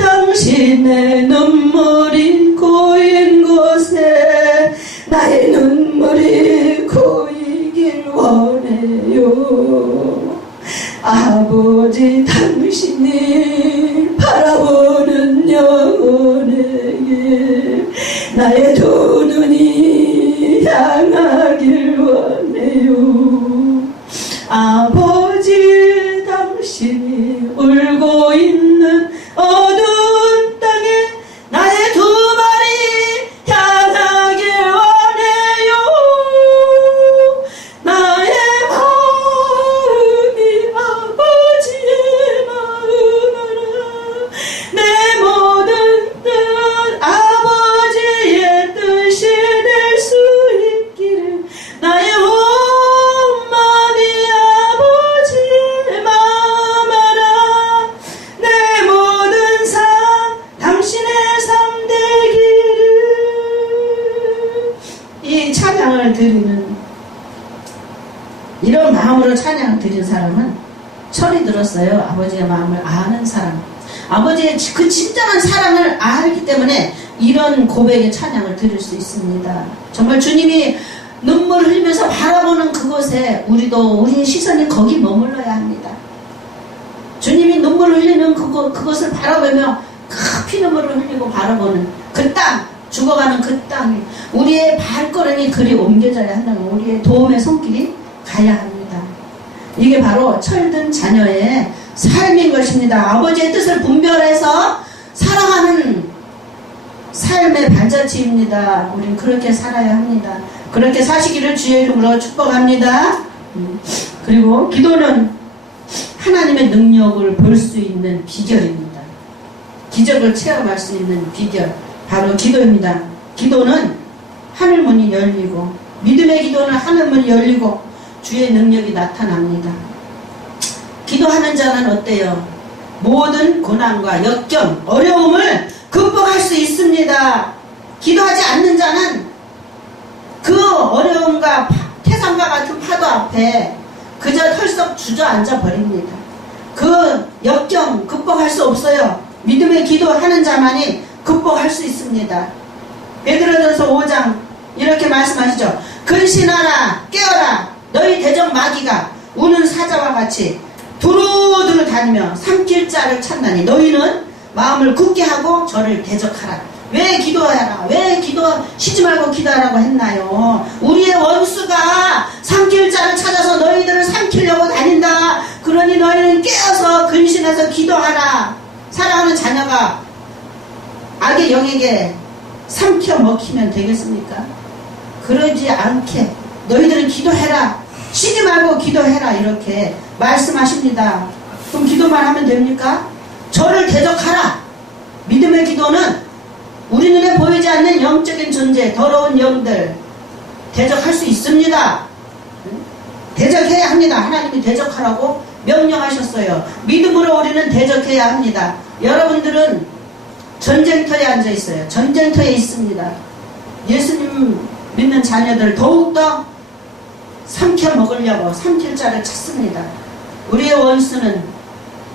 당신의 눈물이 고인 곳에 나의 눈물이 고이길 원해요. 아버지, 당신이 바라보는 영혼에게 나의 두 눈이 향하길 원해요. 아버지, 당신이 울고 있는 어두운 땅에 나의 두 발이 향하길 원해요. 나의 마음이 아버지의 마음이라 내 모든 뜻 아버지의 뜻이 될 수 있기를 나의 온 마음이 아버지의 마음 알아 내 모든 삶 당신의 삶 되기를. 이 찬양을 드리는, 이런 마음으로 찬양을 드린 사람은 철이 들었어요. 아버지의 마음을 아는 사람, 아버지의 그 진정한 사랑을 알기 때문에 이런 고백의 찬양을 드릴 수 있습니다. 정말 주님이 눈물을 흘리면서 바라보는 그곳에 우리의 시선이 거기 머물러야 합니다. 주님이 눈물을 흘리는 그곳을 바라보며 그 피눈물을 흘리고 바라보는 그 땅, 죽어가는 그 땅, 우리의 발걸음이 그리 옮겨져야 한다는, 우리의 도움의 손길이 가야 합니다. 이게 바로 철든 자녀의 삶인 것입니다. 아버지의 뜻을 분별해서 살아가는 삶의 발자취입니다. 우리는 그렇게 살아야 합니다. 그렇게 사시기를 주의 이름으로 축복합니다. 그리고 기도는 하나님의 능력을 볼 수 있는 비결입니다. 기적을 체험할 수 있는 비결, 바로 기도입니다. 기도는 하늘문이 열리고, 믿음의 기도는 하늘문이 열리고 주의 능력이 나타납니다. 기도하는 자는 어때요? 모든 고난과 역경, 어려움을 극복할 수 있습니다. 기도하지 않는 자는 그 어려움과 태산과 같은 파도 앞에 그저 털썩 주저앉아 버립니다. 그 역경 극복할 수 없어요. 믿음의 기도하는 자만이 극복할 수 있습니다. 베드로전서 5장 이렇게 말씀하시죠. 근신하라, 깨어라, 너희 대적 마귀가 우는 사자와 같이 두루두루 다니며 삼킬 자를 찾나니 너희는 마음을 굳게 하고 저를 대적하라. 왜 기도하라? 왜 기도 쉬지 말고 기도하라고 했나요? 우리의 원수가 삼킬 자를 찾아서 너희들을 삼키려고 다닌다. 그러니 너희는 깨어서 근신해서 기도하라. 사랑하는 자녀가 악의 영에게 삼켜 먹히면 되겠습니까? 그러지 않게 너희들은 기도해라. 쉬지 말고 기도해라. 이렇게 말씀하십니다. 그럼 기도만 하면 됩니까? 저를 대적하라. 믿음의 기도는 우리 눈에 보이지 않는 영적인 존재, 더러운 영들 대적할 수 있습니다. 대적해야 합니다. 하나님이 대적하라고 명령하셨어요. 믿음으로 우리는 대적해야 합니다. 여러분들은 전쟁터에 앉아 있어요. 전쟁터에 있습니다. 예수님 믿는 자녀들 더욱더 삼켜 먹으려고 삼킬 자를 찾습니다. 우리의 원수는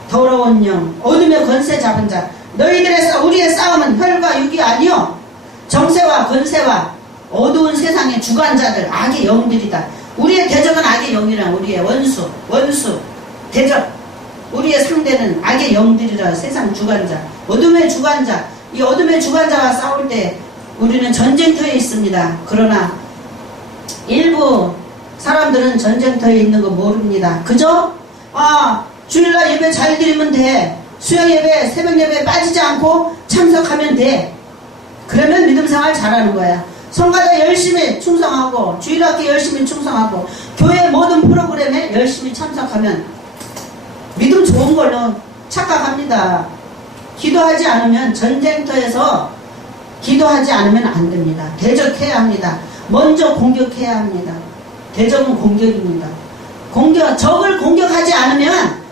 더러운 영, 어둠의 권세 잡은 자. 우리의 싸움은 혈과 육이 아니요 정세와 권세와 어두운 세상의 주관자들, 악의 영들이다. 우리의 대적은 악의 영이라. 우리의 원수 대적, 우리의 상대는 악의 영들이라. 세상 주관자, 어둠의 주관자. 이 어둠의 주관자와 싸울 때 우리는 전쟁터에 있습니다. 그러나 일부 사람들은 전쟁터에 있는 거 모릅니다. 그저 주일날 예배 잘 드리면 돼. 수영 예배, 새벽 예배 빠지지 않고 참석하면 돼. 그러면 믿음 생활 잘하는 거야. 성가대 열심히 충성하고, 주일학교 열심히 충성하고, 교회 모든 프로그램에 열심히 참석하면 믿음 좋은 걸로 착각합니다. 기도하지 않으면, 전쟁터에서 기도하지 않으면 안 됩니다. 대적해야 합니다. 먼저 공격해야 합니다. 대적은 공격입니다. 적을 공격하지 않으면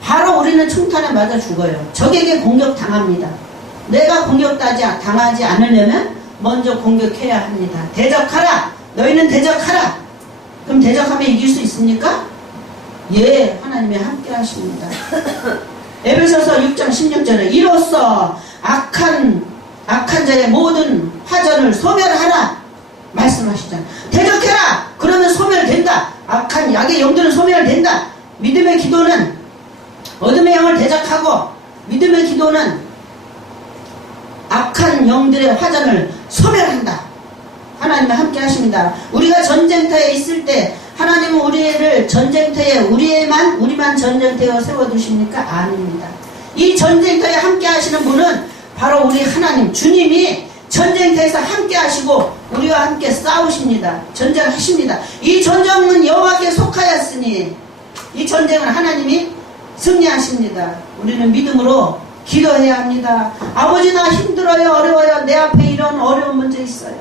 바로 우리는 총탄에 맞아 죽어요. 적에게 공격당합니다. 내가 당하지 않으려면 먼저 공격해야 합니다. 대적하라. 너희는 대적하라. 그럼 대적하면 이길 수 있습니까? 예, 하나님이 함께 하십니다. 에베소서 6장 16절에 이로써 악한 자의 모든 화전을 소멸하라 말씀하시잖아요. 대적해라. 그러면 소멸된다. 악한 약의 영들은 소멸된다. 믿음의 기도는 어둠의 영을 대적하고, 믿음의 기도는 악한 영들의 화전을 소멸한다. 하나님이 함께 하십니다. 우리가 전쟁터에 있을 때 하나님은 우리를 전쟁터에 우리만 전쟁터에 세워두십니까? 아닙니다. 이 전쟁터에 함께 하시는 분은 바로 우리 하나님 주님이 전쟁터에서 함께 하시고 우리와 함께 싸우십니다. 전쟁하십니다. 이 전쟁은 여호와께 속하였으니 이 전쟁은 하나님이 승리하십니다. 우리는 믿음으로 기도해야 합니다. 아버지 나 힘들어요, 어려워요, 내 앞에 이런 어려운 문제 있어요.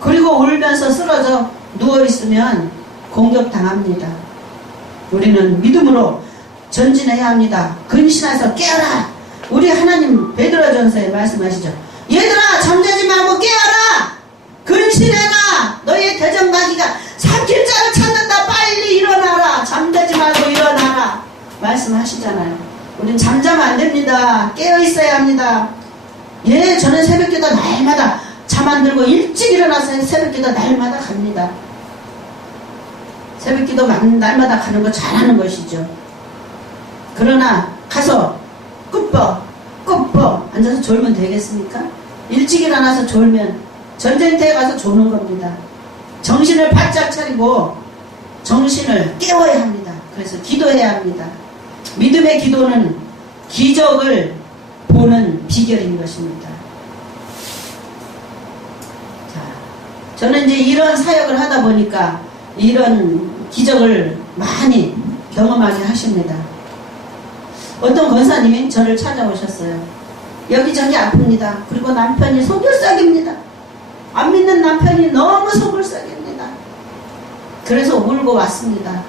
그리고 울면서 쓰러져 누워있으면 공격당합니다. 우리는 믿음으로 전진해야 합니다. 근신해서 깨어라. 우리 하나님 베드로전서에 말씀하시죠. 얘들아 잠자지 말고 깨어라. 근신해라. 너희의 대적 마귀가 삼킬 자를 찾는다. 빨리 일어나라. 잠자지 말고 일어나라 말씀하시잖아요. 우린 잠자면 안 됩니다. 깨어 있어야 합니다. 예, 저는 새벽기도 날마다 잠 안 들고 일찍 일어나서 새벽기도 날마다 갑니다. 새벽기도 날마다 가는 거 잘하는 것이죠. 그러나 가서 끄뻑 앉아서 졸면 되겠습니까? 일찍 일어나서 졸면 전쟁터에 가서 조는 겁니다. 정신을 바짝 차리고 정신을 깨워야 합니다. 그래서 기도해야 합니다. 믿음의 기도는 기적을 보는 비결인 것입니다. 자, 저는 이제 이런 사역을 하다 보니까 이런 기적을 많이 경험하게 하십니다. 어떤 권사님이 저를 찾아오셨어요. 여기저기 아픕니다. 그리고 남편이 속을썩입니다. 안 믿는 남편이 너무 속을썩입니다. 그래서 울고 왔습니다.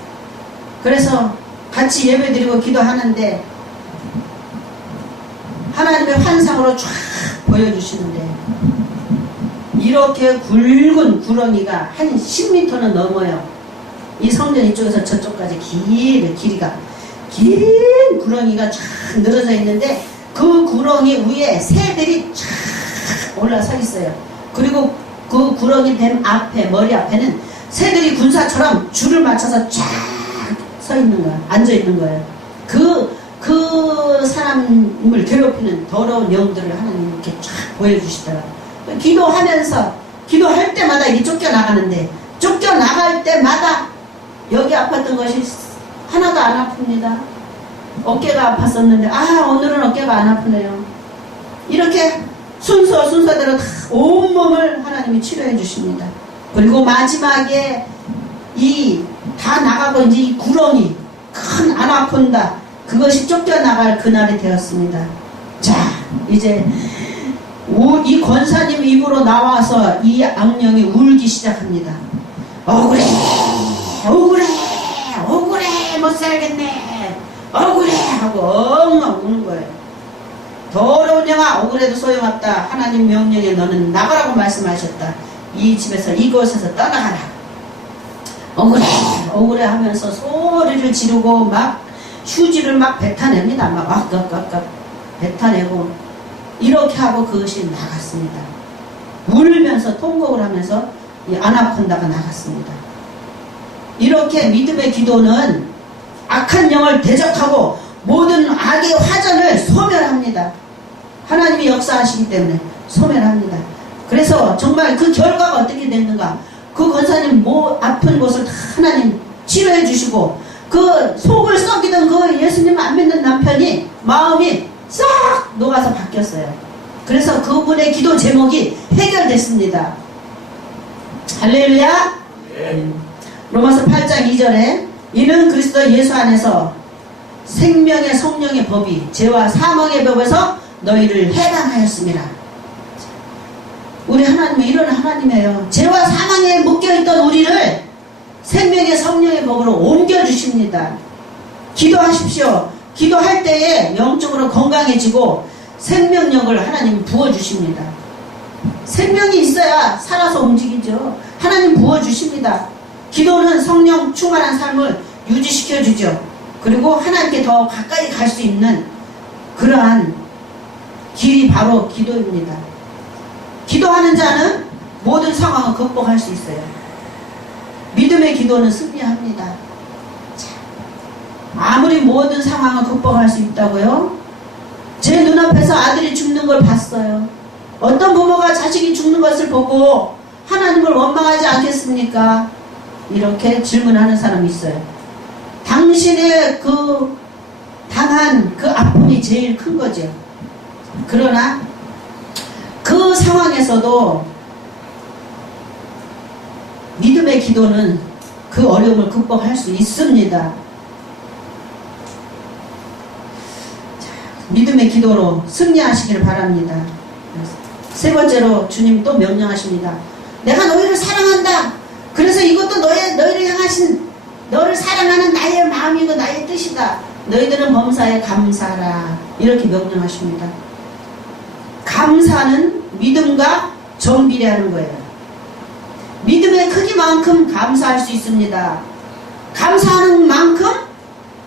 그래서 같이 예배드리고 기도하는데 하나님의 환상으로 쫙 보여주시는데 이렇게 굵은 구렁이가 한 10m는 넘어요. 이 성전 이쪽에서 저쪽까지 길이가 긴 구렁이가 쫙 늘어져 있는데 그 구렁이 위에 새들이 쫙 올라서 있어요. 그리고 그 구렁이 뱀 앞에, 머리 앞에는 새들이 군사처럼 줄을 맞춰서 쫙 서 있는 거야. 앉아 있는 거예요. 그 사람을 괴롭히는 더러운 영들을 하나님 이렇게 쫙 보여주시더라고요. 기도하면서, 기도할 때마다 이게 쫓겨나가는데, 쫓겨나갈 때마다 여기 아팠던 것이 하나도 안 아픕니다. 어깨가 아팠었는데, 오늘은 어깨가 안 아프네요. 이렇게 순서대로 다 온몸을 하나님이 치료해 주십니다. 그리고 마지막에 다 나가고 이제 이 구렁이, 큰 아나콘다, 그것이 쫓겨나갈 그날이 되었습니다. 자, 이제 이 권사님 입으로 나와서 이 악령이 울기 시작합니다. 억울해 못 살겠네, 억울해 하고 엉엉 우는 거예요. 더러운 영아, 억울해도 소용없다. 하나님 명령에 너는 나가라고 말씀하셨다. 이 집에서 이곳에서 떠나가라. 억울해 하면서 소리를 지르고 막 휴지를 막 뱉어냅니다. 막 뱉어내고 이렇게 하고 그것이 나갔습니다. 울면서 통곡을 하면서 이 아나콘다가 나갔습니다. 이렇게 믿음의 기도는 악한 영을 대적하고 모든 악의 화전을 소멸합니다. 하나님이 역사하시기 때문에 소멸합니다. 그래서 정말 그 결과가 어떻게 됐는가? 그 권사님 아픈 곳을 다 하나님 치료해 주시고 그 속을 썩이던 그 예수님 안 믿는 남편이 마음이 싹 녹아서 바뀌었어요. 그래서 그분의 기도 제목이 해결됐습니다. 할렐루야. 로마서 8장 2절에 이는 그리스도 예수 안에서 생명의 성령의 법이 죄와 사망의 법에서 너희를 해방하였습니다. 우리 하나님은 이런 하나님이에요. 죄와 사망에 묶여있던 우리를 생명의 성령의 법으로 옮겨주십니다. 기도하십시오. 기도할 때에 영적으로 건강해지고 생명력을 하나님 부어주십니다. 생명이 있어야 살아서 움직이죠. 하나님 부어주십니다. 기도는 성령 충만한 삶을 유지시켜주죠. 그리고 하나님께 더 가까이 갈 수 있는 그러한 길이 바로 기도입니다. 기도하는 자는 모든 상황을 극복할 수 있어요. 믿음의 기도는 승리합니다. 자, 아무리 모든 상황을 극복할 수 있다고요? 제 눈앞에서 아들이 죽는 걸 봤어요. 어떤 부모가 자식이 죽는 것을 보고 하나님을 원망하지 않겠습니까? 이렇게 질문하는 사람이 있어요. 당신의 당한 그 아픔이 제일 큰 거죠. 그러나 그 상황에서도 믿음의 기도는 그 어려움을 극복할 수 있습니다. 자, 믿음의 기도로 승리하시길 바랍니다. 세 번째로 주님 또 명령하십니다. 내가 너희를 사랑한다. 그래서 이것도 너희를 향하신 너를 사랑하는 나의 마음이고 나의 뜻이다. 너희들은 범사에 감사하라. 이렇게 명령하십니다. 감사는 믿음과 정비례하는 거예요. 믿음의 크기만큼 감사할 수 있습니다. 감사하는 만큼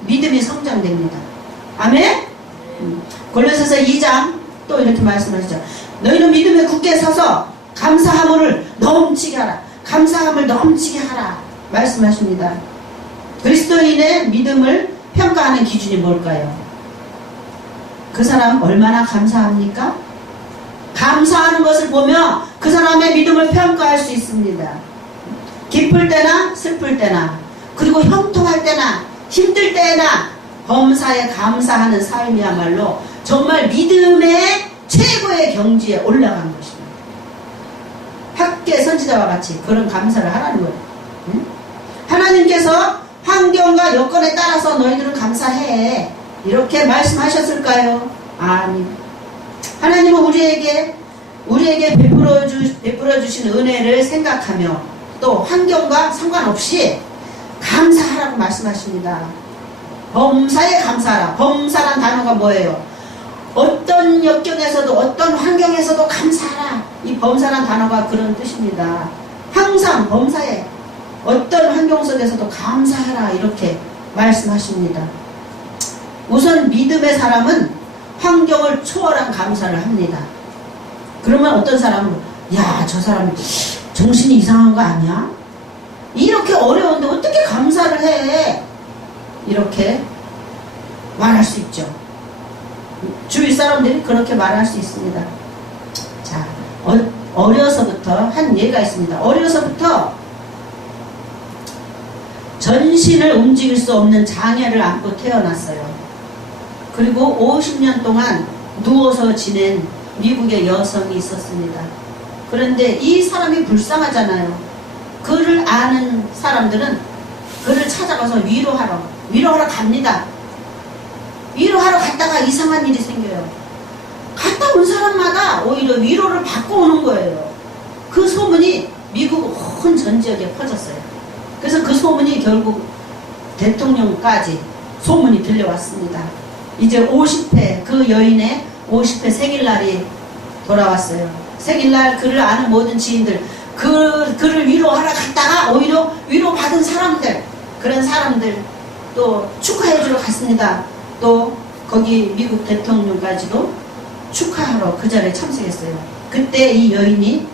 믿음이 성장됩니다. 아멘? 골로새서 2장 또 이렇게 말씀하시죠. 너희는 믿음에 굳게 서서 감사함을 넘치게 하라. 감사함을 넘치게 하라. 말씀하십니다. 그리스도인의 믿음을 평가하는 기준이 뭘까요? 그 사람 얼마나 감사합니까? 감사하는 것을 보며 그 사람의 믿음을 평가할 수 있습니다. 기쁠 때나 슬플 때나 그리고 형통할 때나 힘들 때나 범사에 감사하는 삶이야말로 정말 믿음의 최고의 경지에 올라간 것입니다. 학계 선지자와 같이 그런 감사를 하라는 거예요. 응? 하나님께서 환경과 여건에 따라서 너희들은 감사해 이렇게 말씀하셨을까요? 아니. 하나님은 우리에게 베풀어 주신 은혜를 생각하며 또 환경과 상관없이 감사하라고 말씀하십니다. 범사에 감사하라. 범사란 단어가 뭐예요? 어떤 역경에서도 어떤 환경에서도 감사하라. 이 범사란 단어가 그런 뜻입니다. 항상 범사에 어떤 환경 속에서도 감사하라 이렇게 말씀하십니다. 우선 믿음의 사람은 환경을 초월한 감사를 합니다. 그러면 어떤 사람은 야, 저 사람 정신이 이상한 거 아니야? 이렇게 어려운데 어떻게 감사를 해? 이렇게 말할 수 있죠. 주위 사람들이 그렇게 말할 수 있습니다. 자, 어려서부터 한 예가 있습니다. 어려서부터 전신을 움직일 수 없는 장애를 안고 태어났어요. 그리고 50년 동안 누워서 지낸 미국의 여성이 있었습니다. 그런데 이 사람이 불쌍하잖아요. 그를 아는 사람들은 그를 찾아가서 위로하러 갑니다. 위로하러 갔다가 이상한 일이 생겨요. 갔다 온 사람마다 오히려 위로를 받고 오는 거예요. 그 소문이 미국 온 전 지역에 퍼졌어요. 그래서 그 소문이 결국 대통령까지 소문이 들려왔습니다. 이제 50회 그 여인의 50회 생일날이 돌아왔어요. 생일날 그를 아는 모든 지인들 그를 위로하러 갔다가 오히려 위로받은 사람들 그런 사람들 또 축하해주러 갔습니다. 또 거기 미국 대통령까지도 축하하러 그 자리에 참석했어요. 그때 이 여인이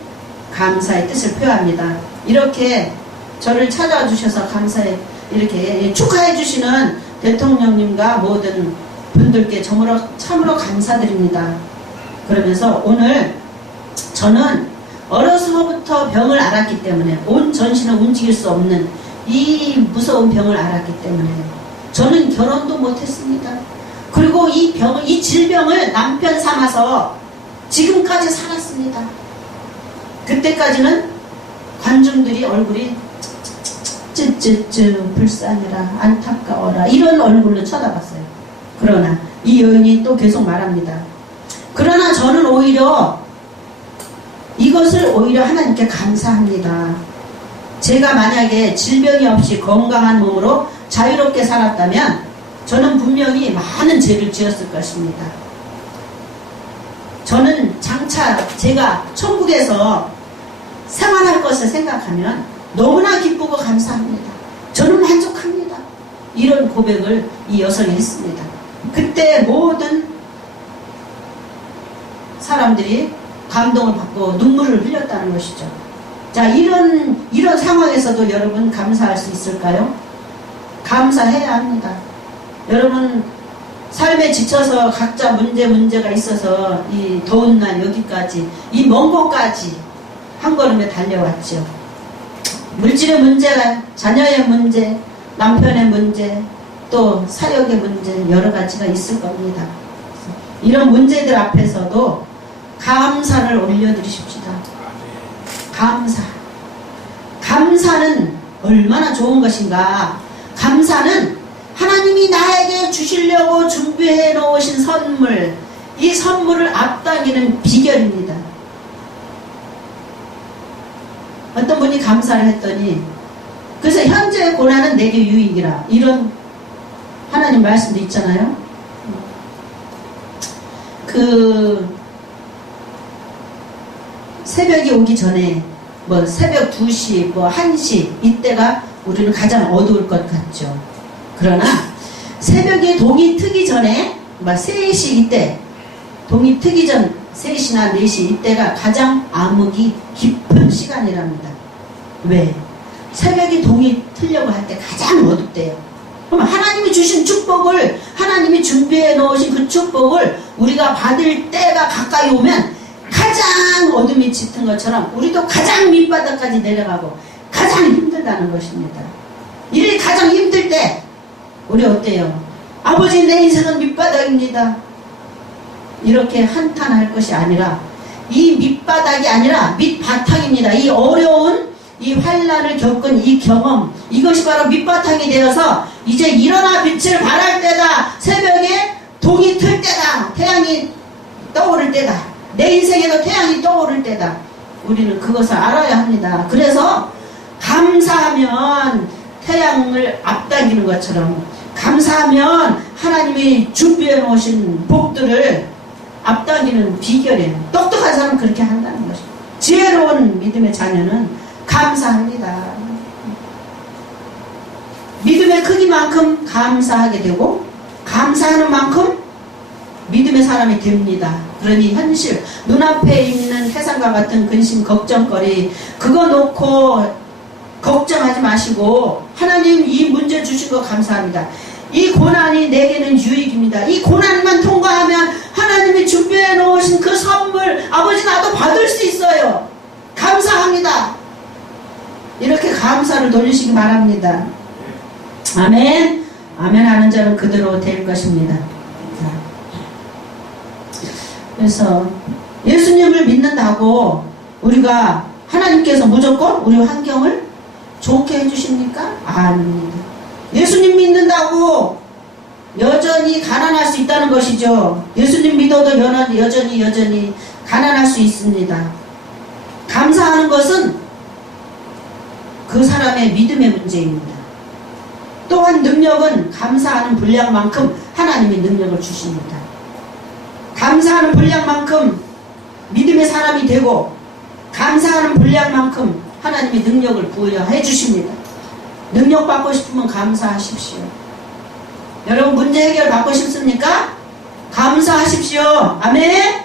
감사의 뜻을 표합니다. 이렇게 저를 찾아와 주셔서 감사해 이렇게 축하해 주시는 대통령님과 모든 분들께 참으로 감사드립니다. 그러면서 오늘 저는 어려서부터 병을 앓았기 때문에 온 전신을 움직일 수 없는 이 무서운 병을 앓았기 때문에 저는 결혼도 못했습니다. 그리고 이 질병을 남편 삼아서 지금까지 살았습니다. 그때까지는 관중들이 얼굴이 쯔쯔쯔 불쌍해라 안타까워라 이런 얼굴로 쳐다봤어요. 그러나 이 여인이 또 계속 말합니다. 그러나 저는 이것을 오히려 하나님께 감사합니다. 제가 만약에 질병이 없이 건강한 몸으로 자유롭게 살았다면 저는 분명히 많은 죄를 지었을 것입니다. 저는 장차 제가 천국에서 생활할 것을 생각하면 너무나 기쁘고 감사합니다. 저는 만족합니다. 이런 고백을 이 여성이 했습니다. 그때 모든 사람들이 감동을 받고 눈물을 흘렸다는 것이죠. 자, 이런 상황에서도 여러분 감사할 수 있을까요? 감사해야 합니다. 여러분 삶에 지쳐서 각자 문제가 있어서 이 더운 날 여기까지 이 먼 곳까지 한 걸음에 달려왔죠. 물질의 문제가 자녀의 문제, 남편의 문제, 또 사역의 문제 여러 가지가 있을 겁니다. 이런 문제들 앞에서도 감사를 올려드리십시다. 감사는 얼마나 좋은 것인가. 감사는 하나님이 나에게 주시려고 준비해 놓으신 선물, 이 선물을 앞당기는 비결입니다. 어떤 분이 감사를 했더니 그래서 현재의 고난은 내게 유익이라 이런 하나님 말씀도 있잖아요. 그 새벽이 오기 전에 뭐 새벽 2시 뭐 1시 이때가 우리는 가장 어두울 것 같죠. 그러나 새벽에 동이 트기 전에 3시 이때, 동이 트기 전 3시나 4시 이때가 가장 암흑이 깊은 시간이랍니다. 왜? 새벽에 동이 트려고 할 때 가장 어둡대요. 그럼 하나님이 주신 축복을, 하나님이 준비해 놓으신 그 축복을 우리가 받을 때가 가까이 오면 가장 어둠이 짙은 것처럼 우리도 가장 밑바닥까지 내려가고 가장 힘들다는 것입니다. 일이 가장 힘들 때 우리 어때요? 아버지, 내 인생은 밑바닥입니다. 이렇게 한탄할 것이 아니라, 이 밑바닥이 아니라 밑바탕입니다. 이 어려운 이 환난을 겪은 이 경험, 이것이 바로 밑바탕이 되어서 이제 일어나 빛을 발할 때다. 새벽에 동이 틀 때다. 태양이 떠오를 때다. 내 인생에도 태양이 떠오를 때다. 우리는 그것을 알아야 합니다. 그래서 감사하면 태양을 앞당기는 것처럼, 감사하면 하나님이 준비해 놓으신 복들을 앞당기는 비결이에요. 똑똑한 사람은 그렇게 한다는 것이죠. 지혜로운 믿음의 자녀는 감사합니다. 믿음의 크기만큼 감사하게 되고, 감사하는 만큼 믿음의 사람이 됩니다. 그러니 현실, 눈앞에 있는 세상과 같은 근심, 걱정거리, 그거 놓고 걱정하지 마시고, 하나님 이 문제 주신 거 감사합니다. 이 고난이 내게는 유익입니다. 이 고난만 통과하면 하나님이 준비해 놓으신 그 선물, 아버지 나도 받을 수 있어요. 감사합니다. 이렇게 감사를 돌리시기 바랍니다. 아멘. 아멘 하는 자는 그대로 될 것입니다. 자. 그래서 예수님을 믿는다고 우리가 하나님께서 무조건 우리 환경을 좋게 해주십니까? 아닙니다. 예수님 믿는다고 여전히 가난할 수 있다는 것이죠. 예수님 믿어도 여전히 가난할 수 있습니다. 감사하는 것은 그 사람의 믿음의 문제입니다. 또한 능력은 감사하는 분량만큼 하나님이 능력을 주십니다. 감사하는 분량만큼 믿음의 사람이 되고, 감사하는 분량만큼 하나님이 능력을 부여해 주십니다. 능력 받고 싶으면 감사하십시오. 여러분 문제 해결 받고 싶습니까? 감사하십시오. 아멘.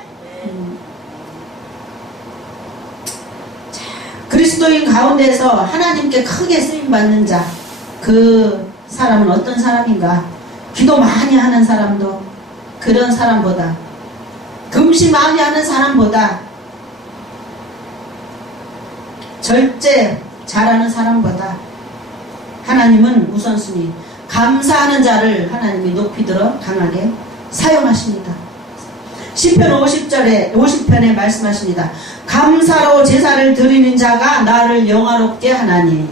자, 그리스도인 가운데서 하나님께 크게 쓰임받는 자, 그 사람은 어떤 사람인가? 기도 많이 하는 사람도 그런 사람보다, 금식 많이 하는 사람보다, 절제 잘하는 사람보다 하나님은 우선순위, 감사하는 자를 하나님이 높이 들어 강하게 사용하십니다. 시편 50편에 말씀하십니다. 감사로 제사를 드리는 자가 나를 영화롭게 하나니.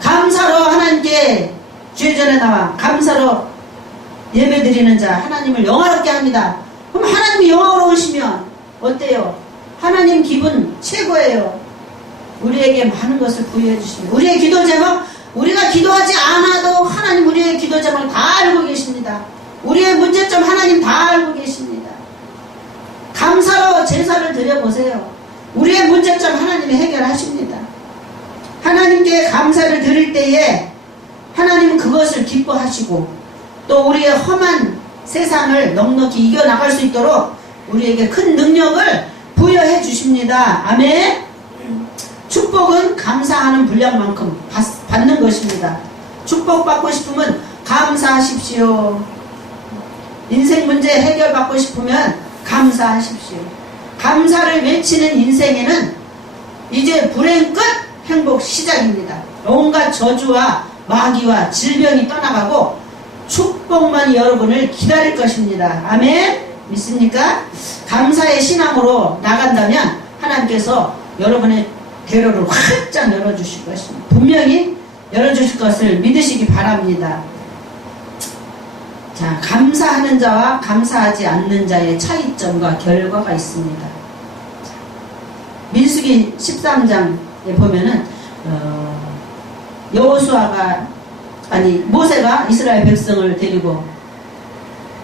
감사로 하나님께 주의전에 나와 감사로 예배 드리는 자 하나님을 영화롭게 합니다. 그럼 하나님이 영화로우시면 어때요? 하나님 기분 최고예요. 우리에게 많은 것을 부여해 주십니다. 우리의 기도 제목, 우리가 기도하지 않아도 하나님 우리의 기도 제목을 다 알고 계십니다. 우리의 문제점 하나님 다 알고 계십니다. 감사로 제사를 드려보세요. 우리의 문제점 하나님이 해결하십니다. 하나님께 감사를 드릴 때에 하나님은 그것을 기뻐하시고, 또 우리의 험한 세상을 넉넉히 이겨나갈 수 있도록 우리에게 큰 능력을 부여해 주십니다. 아멘. 축복은 감사하는 분량만큼 받는 것입니다. 축복받고 싶으면 감사하십시오. 인생 문제 해결받고 싶으면 감사하십시오. 감사를 외치는 인생에는 이제 불행 끝, 행복 시작입니다. 온갖 저주와 마귀와 질병이 떠나가고 축복만 여러분을 기다릴 것입니다. 아멘. 믿습니까? 감사의 신앙으로 나간다면 하나님께서 여러분의 대로를 활짝 열어주실 것입니다. 분명히 열어주실 것을 믿으시기 바랍니다. 자, 감사하는 자와 감사하지 않는 자의 차이점과 결과가 있습니다. 민수기 13장에 보면은 모세가 이스라엘 백성을 데리고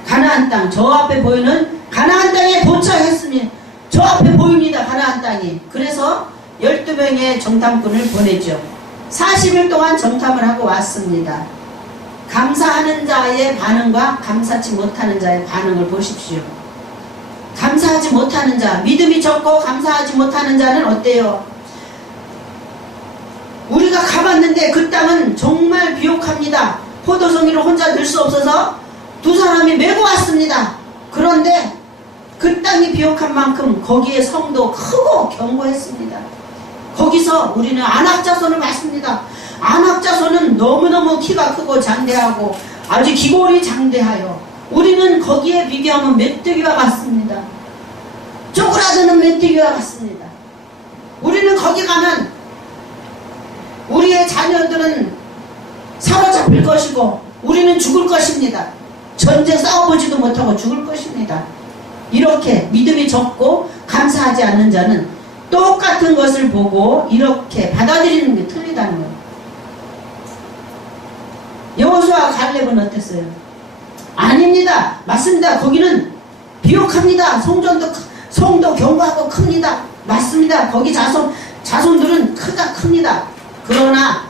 가나안 땅, 저 앞에 보이는 가나안 땅에 도착했으니, 저 앞에 보입니다. 가나안 땅이. 그래서 12명의 정탐꾼을 보내죠. 40일 동안 정탐을 하고 왔습니다. 감사하는 자의 반응과 감사치 못하는 자의 반응을 보십시오. 감사하지 못하는 자, 믿음이 적고 감사하지 못하는 자는 어때요? 우리가 가봤는데 그 땅은 정말 비옥합니다. 포도송이를 혼자 들 수 없어서 두 사람이 메고 왔습니다. 그런데 그 땅이 비옥한 만큼 거기에 성도 크고 견고했습니다. 거기서 우리는 안악자손을 봤습니다. 안악자손은 너무너무 키가 크고 장대하고 아주 기골이 장대하여 우리는 거기에 비교하면 메뚜기와 같습니다. 쪼그라드는 메뚜기와 같습니다. 우리는 거기 가면 우리의 자녀들은 사로잡힐 것이고 우리는 죽을 것입니다. 전쟁 싸워보지도 못하고 죽을 것입니다. 이렇게 믿음이 적고 감사하지 않는 자는 똑같은 것을 보고 이렇게 받아들이는 게 틀리다는 거예요. 여호수아 갈렙은 어땠어요? 아닙니다. 맞습니다. 거기는 비옥합니다. 성도 견고하고 큽니다. 맞습니다. 거기 자손들은 큽니다. 그러나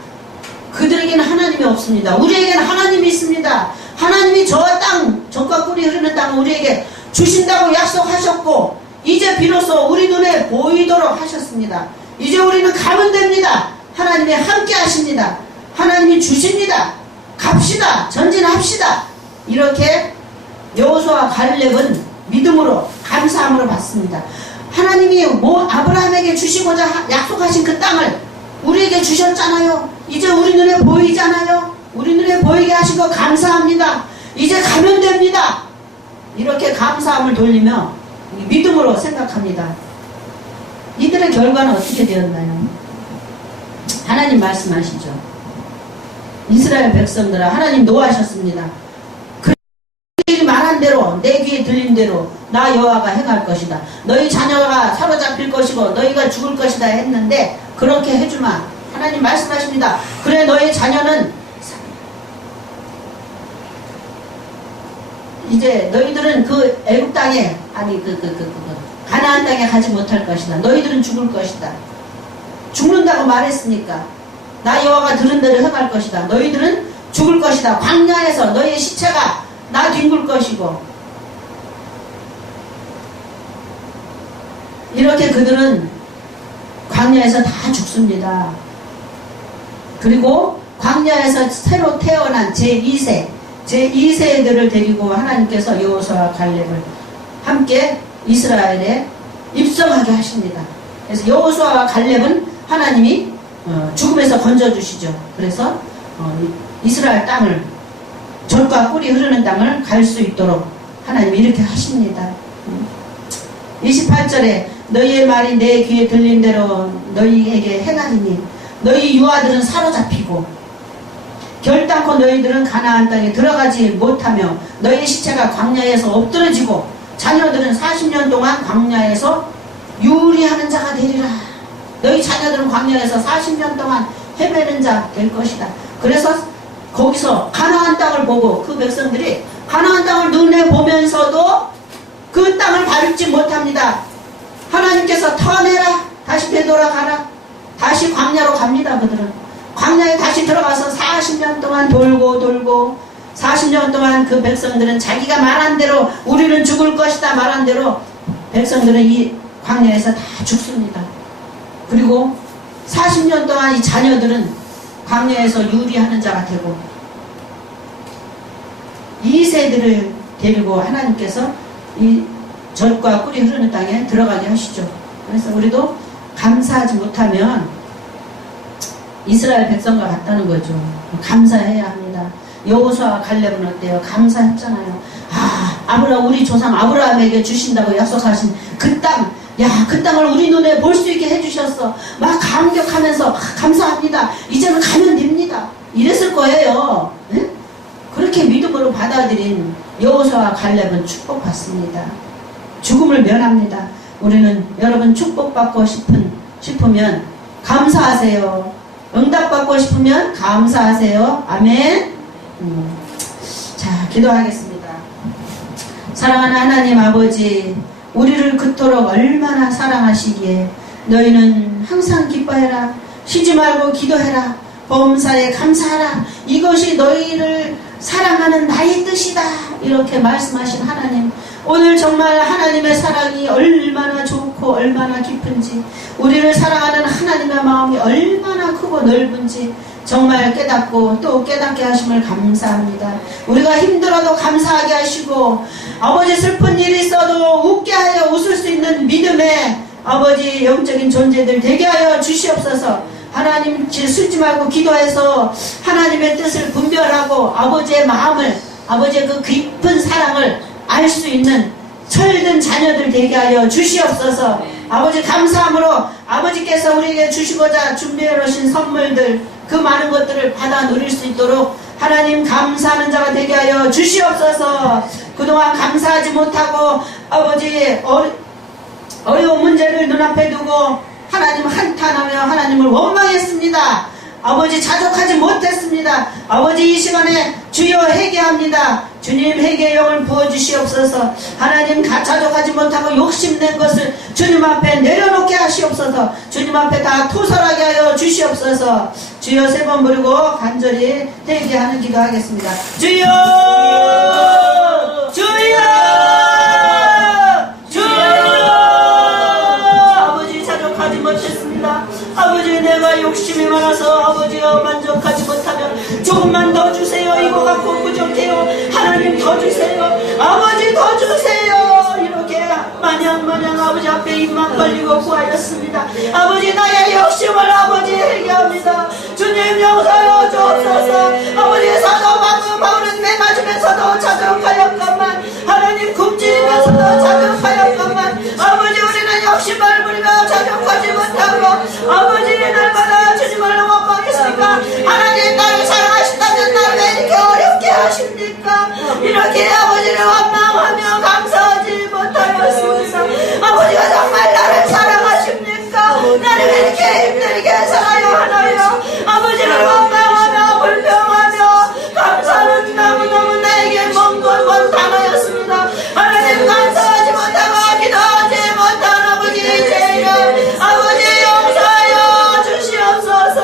그들에게는 하나님이 없습니다. 우리에게는 하나님이 있습니다. 하나님이 저 땅, 젖과 꿀이 흐르는 땅을 우리에게 주신다고 약속하셨고 이제 비로소 우리 눈에 보이도록 하셨습니다. 이제 우리는 가면 됩니다. 하나님이 함께 하십니다. 하나님이 주십니다. 갑시다. 전진합시다. 이렇게 여호수아 갈렙은 믿음으로 감사함으로 받습니다. 하나님이 아브라함에게 주시고자 약속하신 그 땅을 우리에게 주셨잖아요. 이제 우리 눈에 보이잖아요. 우리 눈에 보이게 하시고 감사합니다. 이제 가면 됩니다. 이렇게 감사함을 돌리며 믿음으로 생각합니다. 이들의 결과는 어떻게 되었나요? 하나님 말씀하시죠. 이스라엘 백성들아 하나님 노하셨습니다. 그들이 말한 대로 내 귀에 들린 대로 나 여호와가 행할 것이다. 너희 자녀가 사로잡힐 것이고 너희가 죽을 것이다 했는데 그렇게 해주마. 하나님 말씀하십니다. 그래 너희 자녀는 이제 너희들은 그 애굽 땅에 가나안 땅에 가지 못할 것이다. 너희들은 죽을 것이다. 죽는다고 말했으니까 나 여호와가 들은 대로 행할 것이다. 너희들은 죽을 것이다. 광야에서 너희의 시체가 나 뒹굴 것이고 이렇게 그들은 광야에서 다 죽습니다. 그리고 광야에서 새로 태어난 제2세들을 데리고 하나님께서 여호수아와 갈렙을 함께 이스라엘에 입성하게 하십니다. 그래서 여호수아와 갈렙은 하나님이 죽음에서 건져주시죠. 그래서 이스라엘 땅을 젖과 꿀이 흐르는 땅을 갈 수 있도록 하나님이 이렇게 하십니다. 28절에 너희의 말이 내 귀에 들린 대로 너희에게 행하리니 너희 유아들은 사로잡히고 결단코 너희들은 가나안 땅에 들어가지 못하며 너희 시체가 광야에서 엎드러지고 자녀들은 40년 동안 광야에서 유리하는 자가 되리라. 너희 자녀들은 광야에서 40년 동안 헤매는 자 될 것이다. 그래서 거기서 가나안 땅을 보고 그 백성들이 가나안 땅을 눈에 보면서도 그 땅을 밟지 못합니다. 하나님께서 터내라. 다시 되돌아가라. 다시 광야로 갑니다. 그들은 광야에 다시 들어가서 40년 동안 돌고 40년 동안 그 백성들은 자기가 말한 대로 우리는 죽을 것이다 말한 대로 백성들은 이 광야에서 다 죽습니다. 그리고 40년 동안 이 자녀들은 광야에서 유리하는 자가 되고 2세들을 데리고 하나님께서 이 젖과 꿀이 흐르는 땅에 들어가게 하시죠. 그래서 우리도 감사하지 못하면 이스라엘 백성과 같다는 거죠. 감사해야 합니다. 여호수아와 갈렙은 어때요? 감사했잖아요. 우리 조상 아브라함에게 주신다고 약속하신 그 땅, 그 땅을 우리 눈에 볼 수 있게 해주셨어. 막 감격하면서 감사합니다. 이제는 가면 됩니다. 이랬을 거예요. 네? 그렇게 믿음으로 받아들인 여호수아와 갈렙은 축복받습니다. 죽음을 면합니다. 우리는 여러분 축복받고 싶으면 감사하세요. 응답받고 싶으면 감사하세요. 아멘. 자, 기도하겠습니다. 사랑하는 하나님 아버지, 우리를 그토록 얼마나 사랑하시기에 너희는 항상 기뻐해라. 쉬지 말고 기도해라. 범사에 감사하라. 이것이 너희를 사랑하는 나의 뜻이다 이렇게 말씀하신 하나님, 오늘 정말 하나님의 사랑이 얼마나 좋고 얼마나 깊은지, 우리를 사랑하는 하나님의 마음이 얼마나 크고 넓은지 정말 깨닫고 또 깨닫게 하심을 감사합니다. 우리가 힘들어도 감사하게 하시고, 아버지 슬픈 일이 있어도 웃게 하여 웃을 수 있는 믿음의 아버지 영적인 존재들 되게 하여 주시옵소서. 하나님 쓰지 말고 기도해서 하나님의 뜻을 분별하고 아버지의 마음을, 아버지의 그 깊은 사랑을 알 수 있는 철든 자녀들 되게 하여 주시옵소서. 아버지 감사함으로 아버지께서 우리에게 주시고자 준비해 놓으신 선물들, 그 많은 것들을 받아 누릴 수 있도록 하나님 감사하는 자가 되게 하여 주시옵소서. 그동안 감사하지 못하고 아버지 어려운 문제를 눈앞에 두고 하나님 한탄하며 하나님을 원망했습니다. 아버지 자족하지 못했습니다. 아버지 이 시간에 주여 회개합니다. 주님 회개의 영을 부어주시옵소서. 하나님 자족하지 못하고 욕심낸 것을 주님 앞에 내려놓게 하시옵소서. 주님 앞에 다 토설하게 하여 주시옵소서. 주여 세 번 부르고 간절히 회개하는 기도하겠습니다. 주여 주여 주여. 아버지 자족하지 못했습니다. 아버지 내가 욕심이 많아서 아버지가 만족하지 못하면 조금만 더 주세요. 이거 갖고 부족해요. 하나님 더 주세요. 아버지 더 주세요. 이렇게 마냥 아버지 앞에 입만 벌리고 구하였습니다. 아버지 나의 욕심을 아버지 회개합니다. 주님 용서하여 주옵소서. 아버지 사도 바울은 매 맞으면서도 자족하였건만, 하나님 굶주리면서도 자족하였건만, 아버지 우리는 욕심을 부리며 자족하지 못하고 아버지 날마다 주님을 원망했으니까, 하나님 나를 사랑하신다면 나를 왜 이렇게 어렵게 하십니까? 이렇게 아버지를 원망하며 감사하지 못하였습니다. 아버지가 정말 나를 사랑하십니까? 나를 왜 이렇게 힘들게 살아야 하나요? 아버지를 원망하며 불평하며 감사는 너무너무 나에게 먼 당하였습니다. 하나님 감사하지 못하고 기도하지 못한 아버지 죄를 아버지 용서하여 주시옵소서.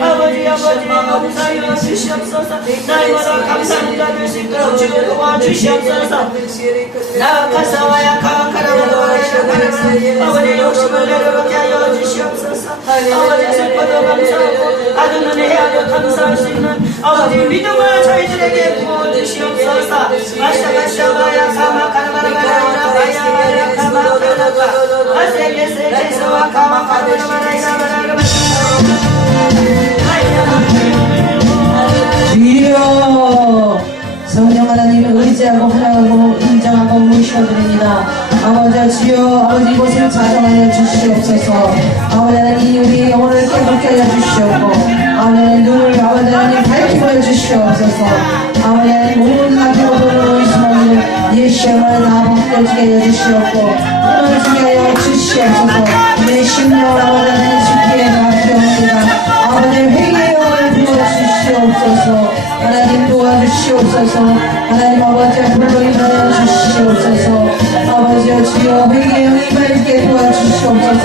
아버지 용서하여 주시옵소서. 날마다 감사하는 자 될 수 있도록 주여 도와주시옵소서. 나가사와야 카카라바라바라바라 아버지 욕심을 내려놓게 하여 주시옵소서. 아버지 슬퍼도 감사하고 아드는 해야도 감사할 수 있는 아버지 믿음을 저희들에게 부어주시옵소서. 마샤가샤와야 카마카라바라바라바라바야 카마카라바 아세게세게서와 카마카라바라바라바라 주여, 성령 하나님을 의지하고 환영하고 인정하고 모셔드립니다. 아버지 주여, 아버지 이곳을 자정하여 주시옵소서. 아버지 하나님 우리 영혼을 깨닫게 하여 주시옵고, 아버지 하나님 눈을 아버지 하나님 밝히게 하여 주시옵소서. 아버지 하나님 모든 나태고 도로 의심하는 예시험을 다 벗겨지게 하여 주시옵고, 끊어지게 하여 주시옵소서. 내 심령 아버지 하나님 주께 맡겨옵니다. 아버지 회개의 영을 부어주시옵소서. 하나님 도와주시옵소서. 하나님 아버지 불로 인하여 주시옵소서. 아버지여 주여 회개의 영이 밝게 도와주시옵소서.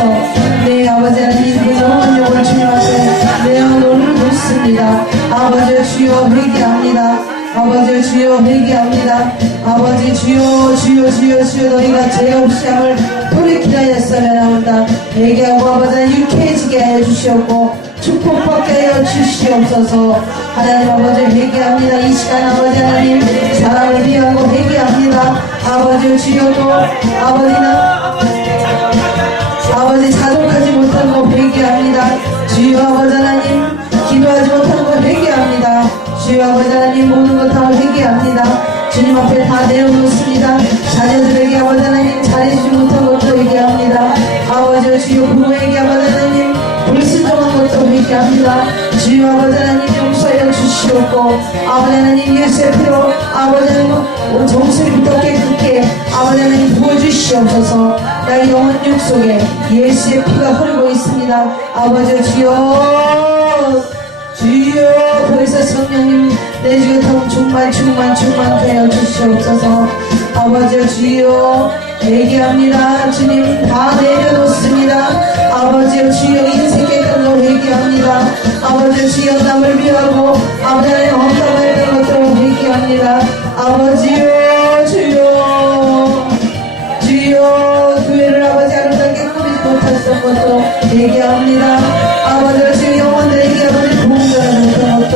내 아버지 하나님 그 영혼 영을 주님 앞에 내 영혼을 놓습니다. 아버지여 주여 회개합니다. 아버지 주여 회개합니다. 아버지 주여 너희가 죄 없이 함을 돌이키라 했으면 합니다. 회개하고 아버지 유쾌해지게 하여 주시옵고 축복받게 하여 주시옵소서. 하나님 아버지 회개합니다. 이 시간 아버지 하나님 사랑을 위하고 회개합니다. 아버지 주여도 아버지 자족하지 못한 거 회개합니다. 주여 아버지 하나님 기도하지 못한 거 회개합니다. 주여 아버지 하나님 모든 것 다 회개합니다. 주님 앞에 다 내려놓습니다. 자녀들에게 아버지 하나님 잘해주지 못한 것도 회개합니다. 아버지 주여 부모에게 아버지 하나님 불순종한 것도 회개합니다. 주여 아버지 하나님 용서하여 주시옵고, 아버지 하나님 예수의 피로 아버지 하나님 정수리부터 깨끗게 아버지 하나님 부어주시옵소서. 나의 영혼 육 속에 예수의 피가 흐르고 있습니다. 아버지 주여 그래서 성령님 내 주에 충만케 하여 주시옵소서. 아버지 주여 회개합니다. 주님 다 내려놓습니다. 아버지 주여 아버지 주여 남을 위하고 아버지 하나님 험담했던 것들을 회개합니다. 아버지요 주여 주여 교회를 아버지 아름답게 꾸미지 못했던 것도 회개합니다. 아버지 주여 영혼들에게 아버지 공전하지 못한 것도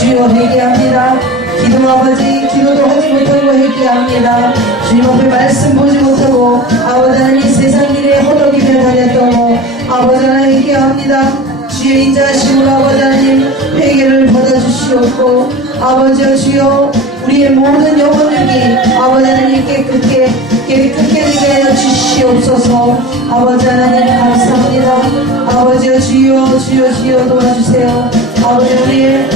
주여 회개합니다. 기도 아버지 기도도 하지 못하고 회개합니다. 주님 앞에 말씀 보지 못하고 아버지 하나님 세상 일에 허덕이며 다녔던 거 아버지 하나님 회개합니다. 주여 인자하심으로 아버지 하나님 회개를 받아주시옵고 아버지여 주여 우리의 모든 영혼들이 아버지 하나님 깨끗게 되게 하여 주시옵소서. 아버지 하나님 감사합니다. 아버지여 주여 주여 주여 도와주세요. 아버지 우리의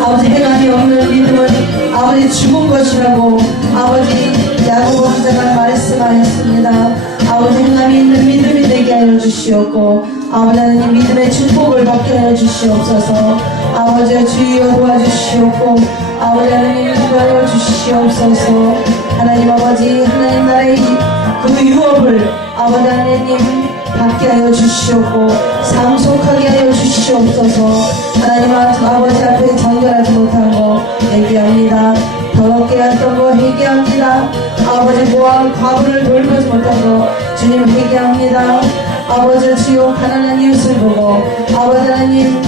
아버지 행함이 없는 믿음은 아버지 죽은 것이라고 아버지 야고보 기자가 말씀하였습니다. 아버지 행함이 있는 믿음이 되게 하여 주시옵고 아버지 하나님 믿음의 축복을 받게 하여 주시옵소서. 아버지 주여 도와주시옵고 아버지 하나님 인도하여 주시옵소서. 하나님 아버지 하나님 나라의 그 유업을 아버지 하나님 받게 하여 주시옵고 상속하게 하여 주시옵소서. 하나님 아버지 앞에 정결하지 못한 거 회개합니다. 더럽게 했던 거 회개합니다. 아버지 모한 과부를 돌보지 못한 거 주님 회개합니다. 아버지 주여 가난한 이웃을 보고 아버지 하나님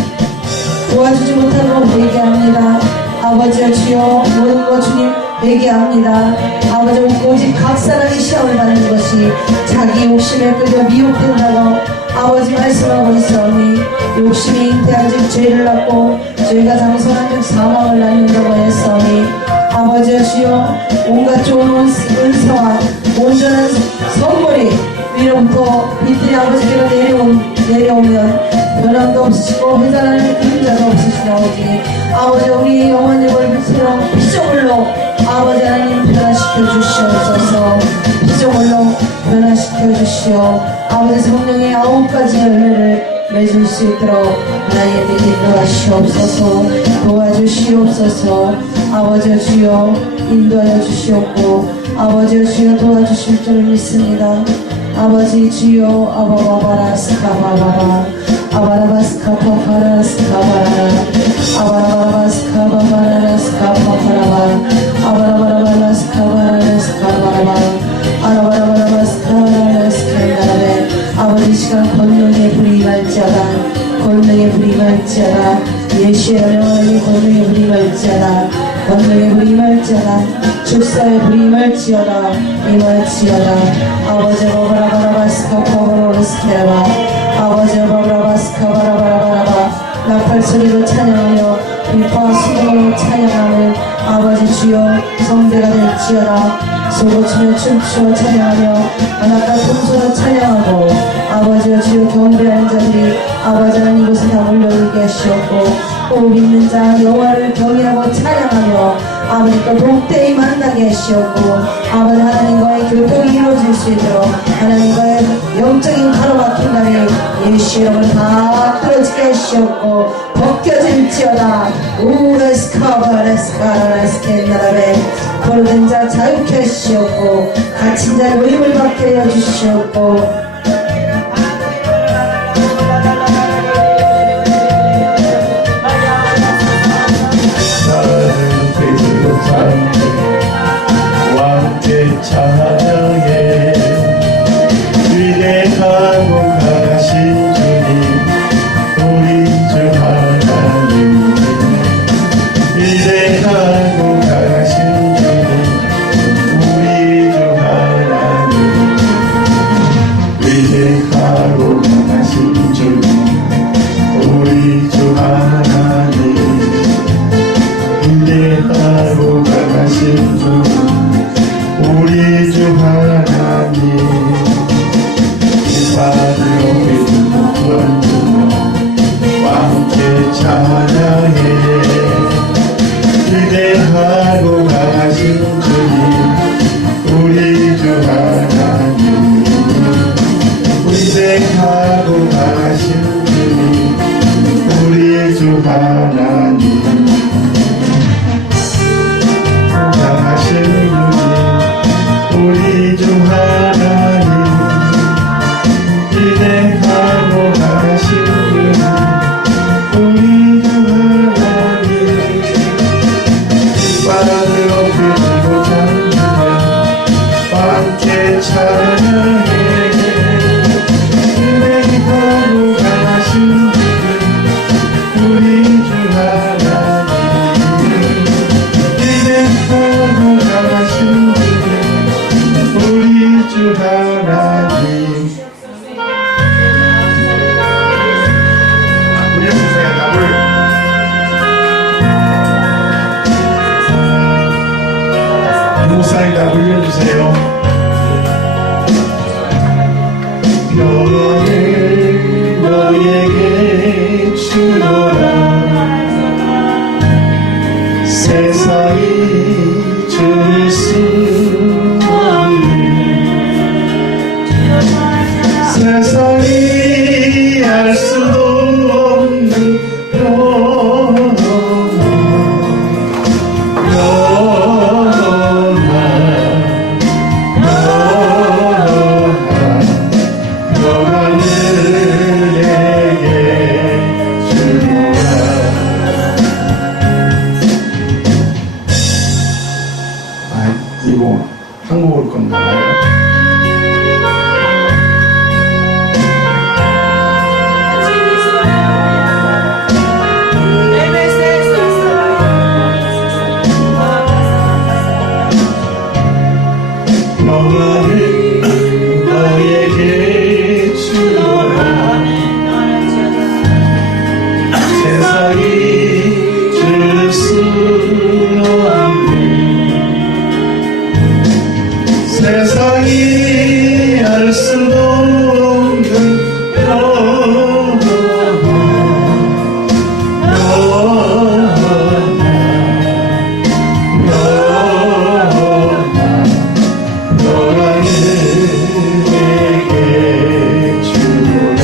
도와주지 못한 거 회개합니다. 아버지 주여 모든 것 주님 회개합니다. 아버지 오직 각 사람이 시험을 받는 것이 자기 욕심에 끌려 미혹된다고 아버지 말씀하고 있사오니 욕심이 잉태한 즉 죄를 낳고 죄가 장성한 즉 사망을 낳는다고 했사오니 아버지 주여 온갖 좋은 은사와 온전한 선물이 위로부터 빛들이 아버지께로 내려오면 변함도 없으시고 회전하는 그림자도 없으시나오니 아버지 우리 영혼님을 새로운 피조물로 아버지 하나님 변화시켜 주시옵소서. 피조물로 변화시켜 주시오. 아버지 성령의 9가지 열매를 맺을 수 있도록 하나님께 인도하시옵소서. 도와주시옵소서. 아버지 주여 인도하여 주시옵고 아버지 주여 도와주실 줄 믿습니다. 아버지 주여 아바바바라스카바바바 아바라바스카파파라스카바라 아바라바라바스카바바라스카파파라바 아바라바라바라스카바라스카바라바 아바라바라바스카바라스카바라베 아버지 시간 권능의 불이 말지어다 권능의 불이 말지어다 예수의 명하니 권능의 불이 말지어다 권능의 불이 말지어다 축사의 불이 말지어다 임할지어다 아버지 바바라바라바스카파바라스케라바 아버지 바바라바스카바라바라바라바 나팔소리로 찬양하며 빛과 수고로 찬양하는 아버지 주여 성대가 될지어다 소고치며 춤추어 찬양하며 하나가 통소로 찬양하고 아버지여 주여 경배하는 자들이 아버지 하나님 이곳에 다 몰려들게 하시옵고 또 믿는 자 여호와를 경외하고 찬양하며 아버지과 복되이 만나게 하시옵고 아버지 하나님과의 교통이 이루어질 수 있도록 하나님과의 영적인 가로막힌다니 예수의 이름을 다 끊어지게 하시옵고 벗겨질지어다 우레스카바레스카라레스케나라베 거르된 자 자유케 하시옵고 갇힌 자 의임을 받게 하여 주시옵고 왕제 찬양에 위대하고 강하신 주님 우리 주 하나님 위대하고 강하신 주님 우리 주 하나님 하나님 올려주세요, 답을. 목사님 불려주세요. 평안을 너에게 주노라. 세상이 줄 수 없는 세상이 알 수도 없는 평안 이거 한국어 건가요? 평안을 너에게 주노라. 세상이 줄 수 없는 세상이 알 수도 없는 평안 평안을 내게 주노라.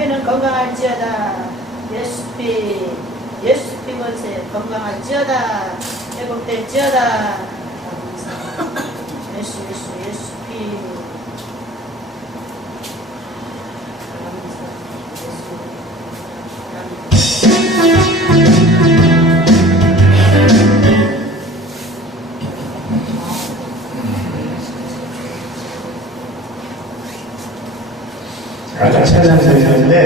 남편은 건강할지어다. 예수피 권세 건강할지어다. 회복될지어다. 예수피. 아까 찬양드렸는데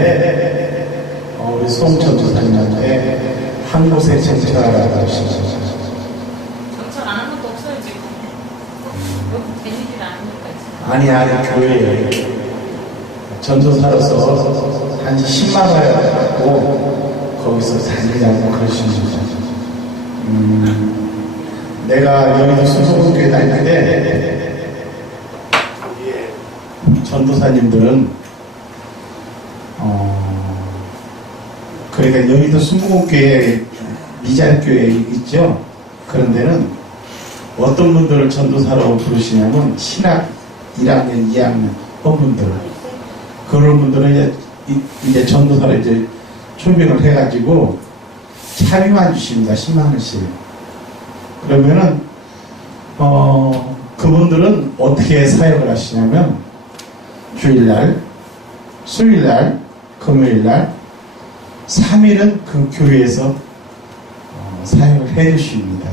우리 송천 조사님한테 한 곳에 정찰하라고 하시죠. 정찰 안 한 것도 없어요 지금. 여기 되는 일 아닙니까 지금? 아니 교회에 전도사로서 한 10만 원 갖고 거기서 다니냐고 그러시는 거죠. 내가 여기도 수소교회 다닐 때 거기에 전도사님들은 그러니까 여기도 순복음교회 미잘교회 있죠. 그런 데는 어떤 분들을 전도사라고 부르시냐면 신학 1학년, 2학년 분들 그런 분들은 이제 전도사를 이제 초빙을 해가지고 차비만 주십니다. 10만 원씩. 그러면은 그분들은 어떻게 사역을 하시냐면 주일날, 수요일날, 금요일날 3일은 그 교회에서 사역을 해 주십니다.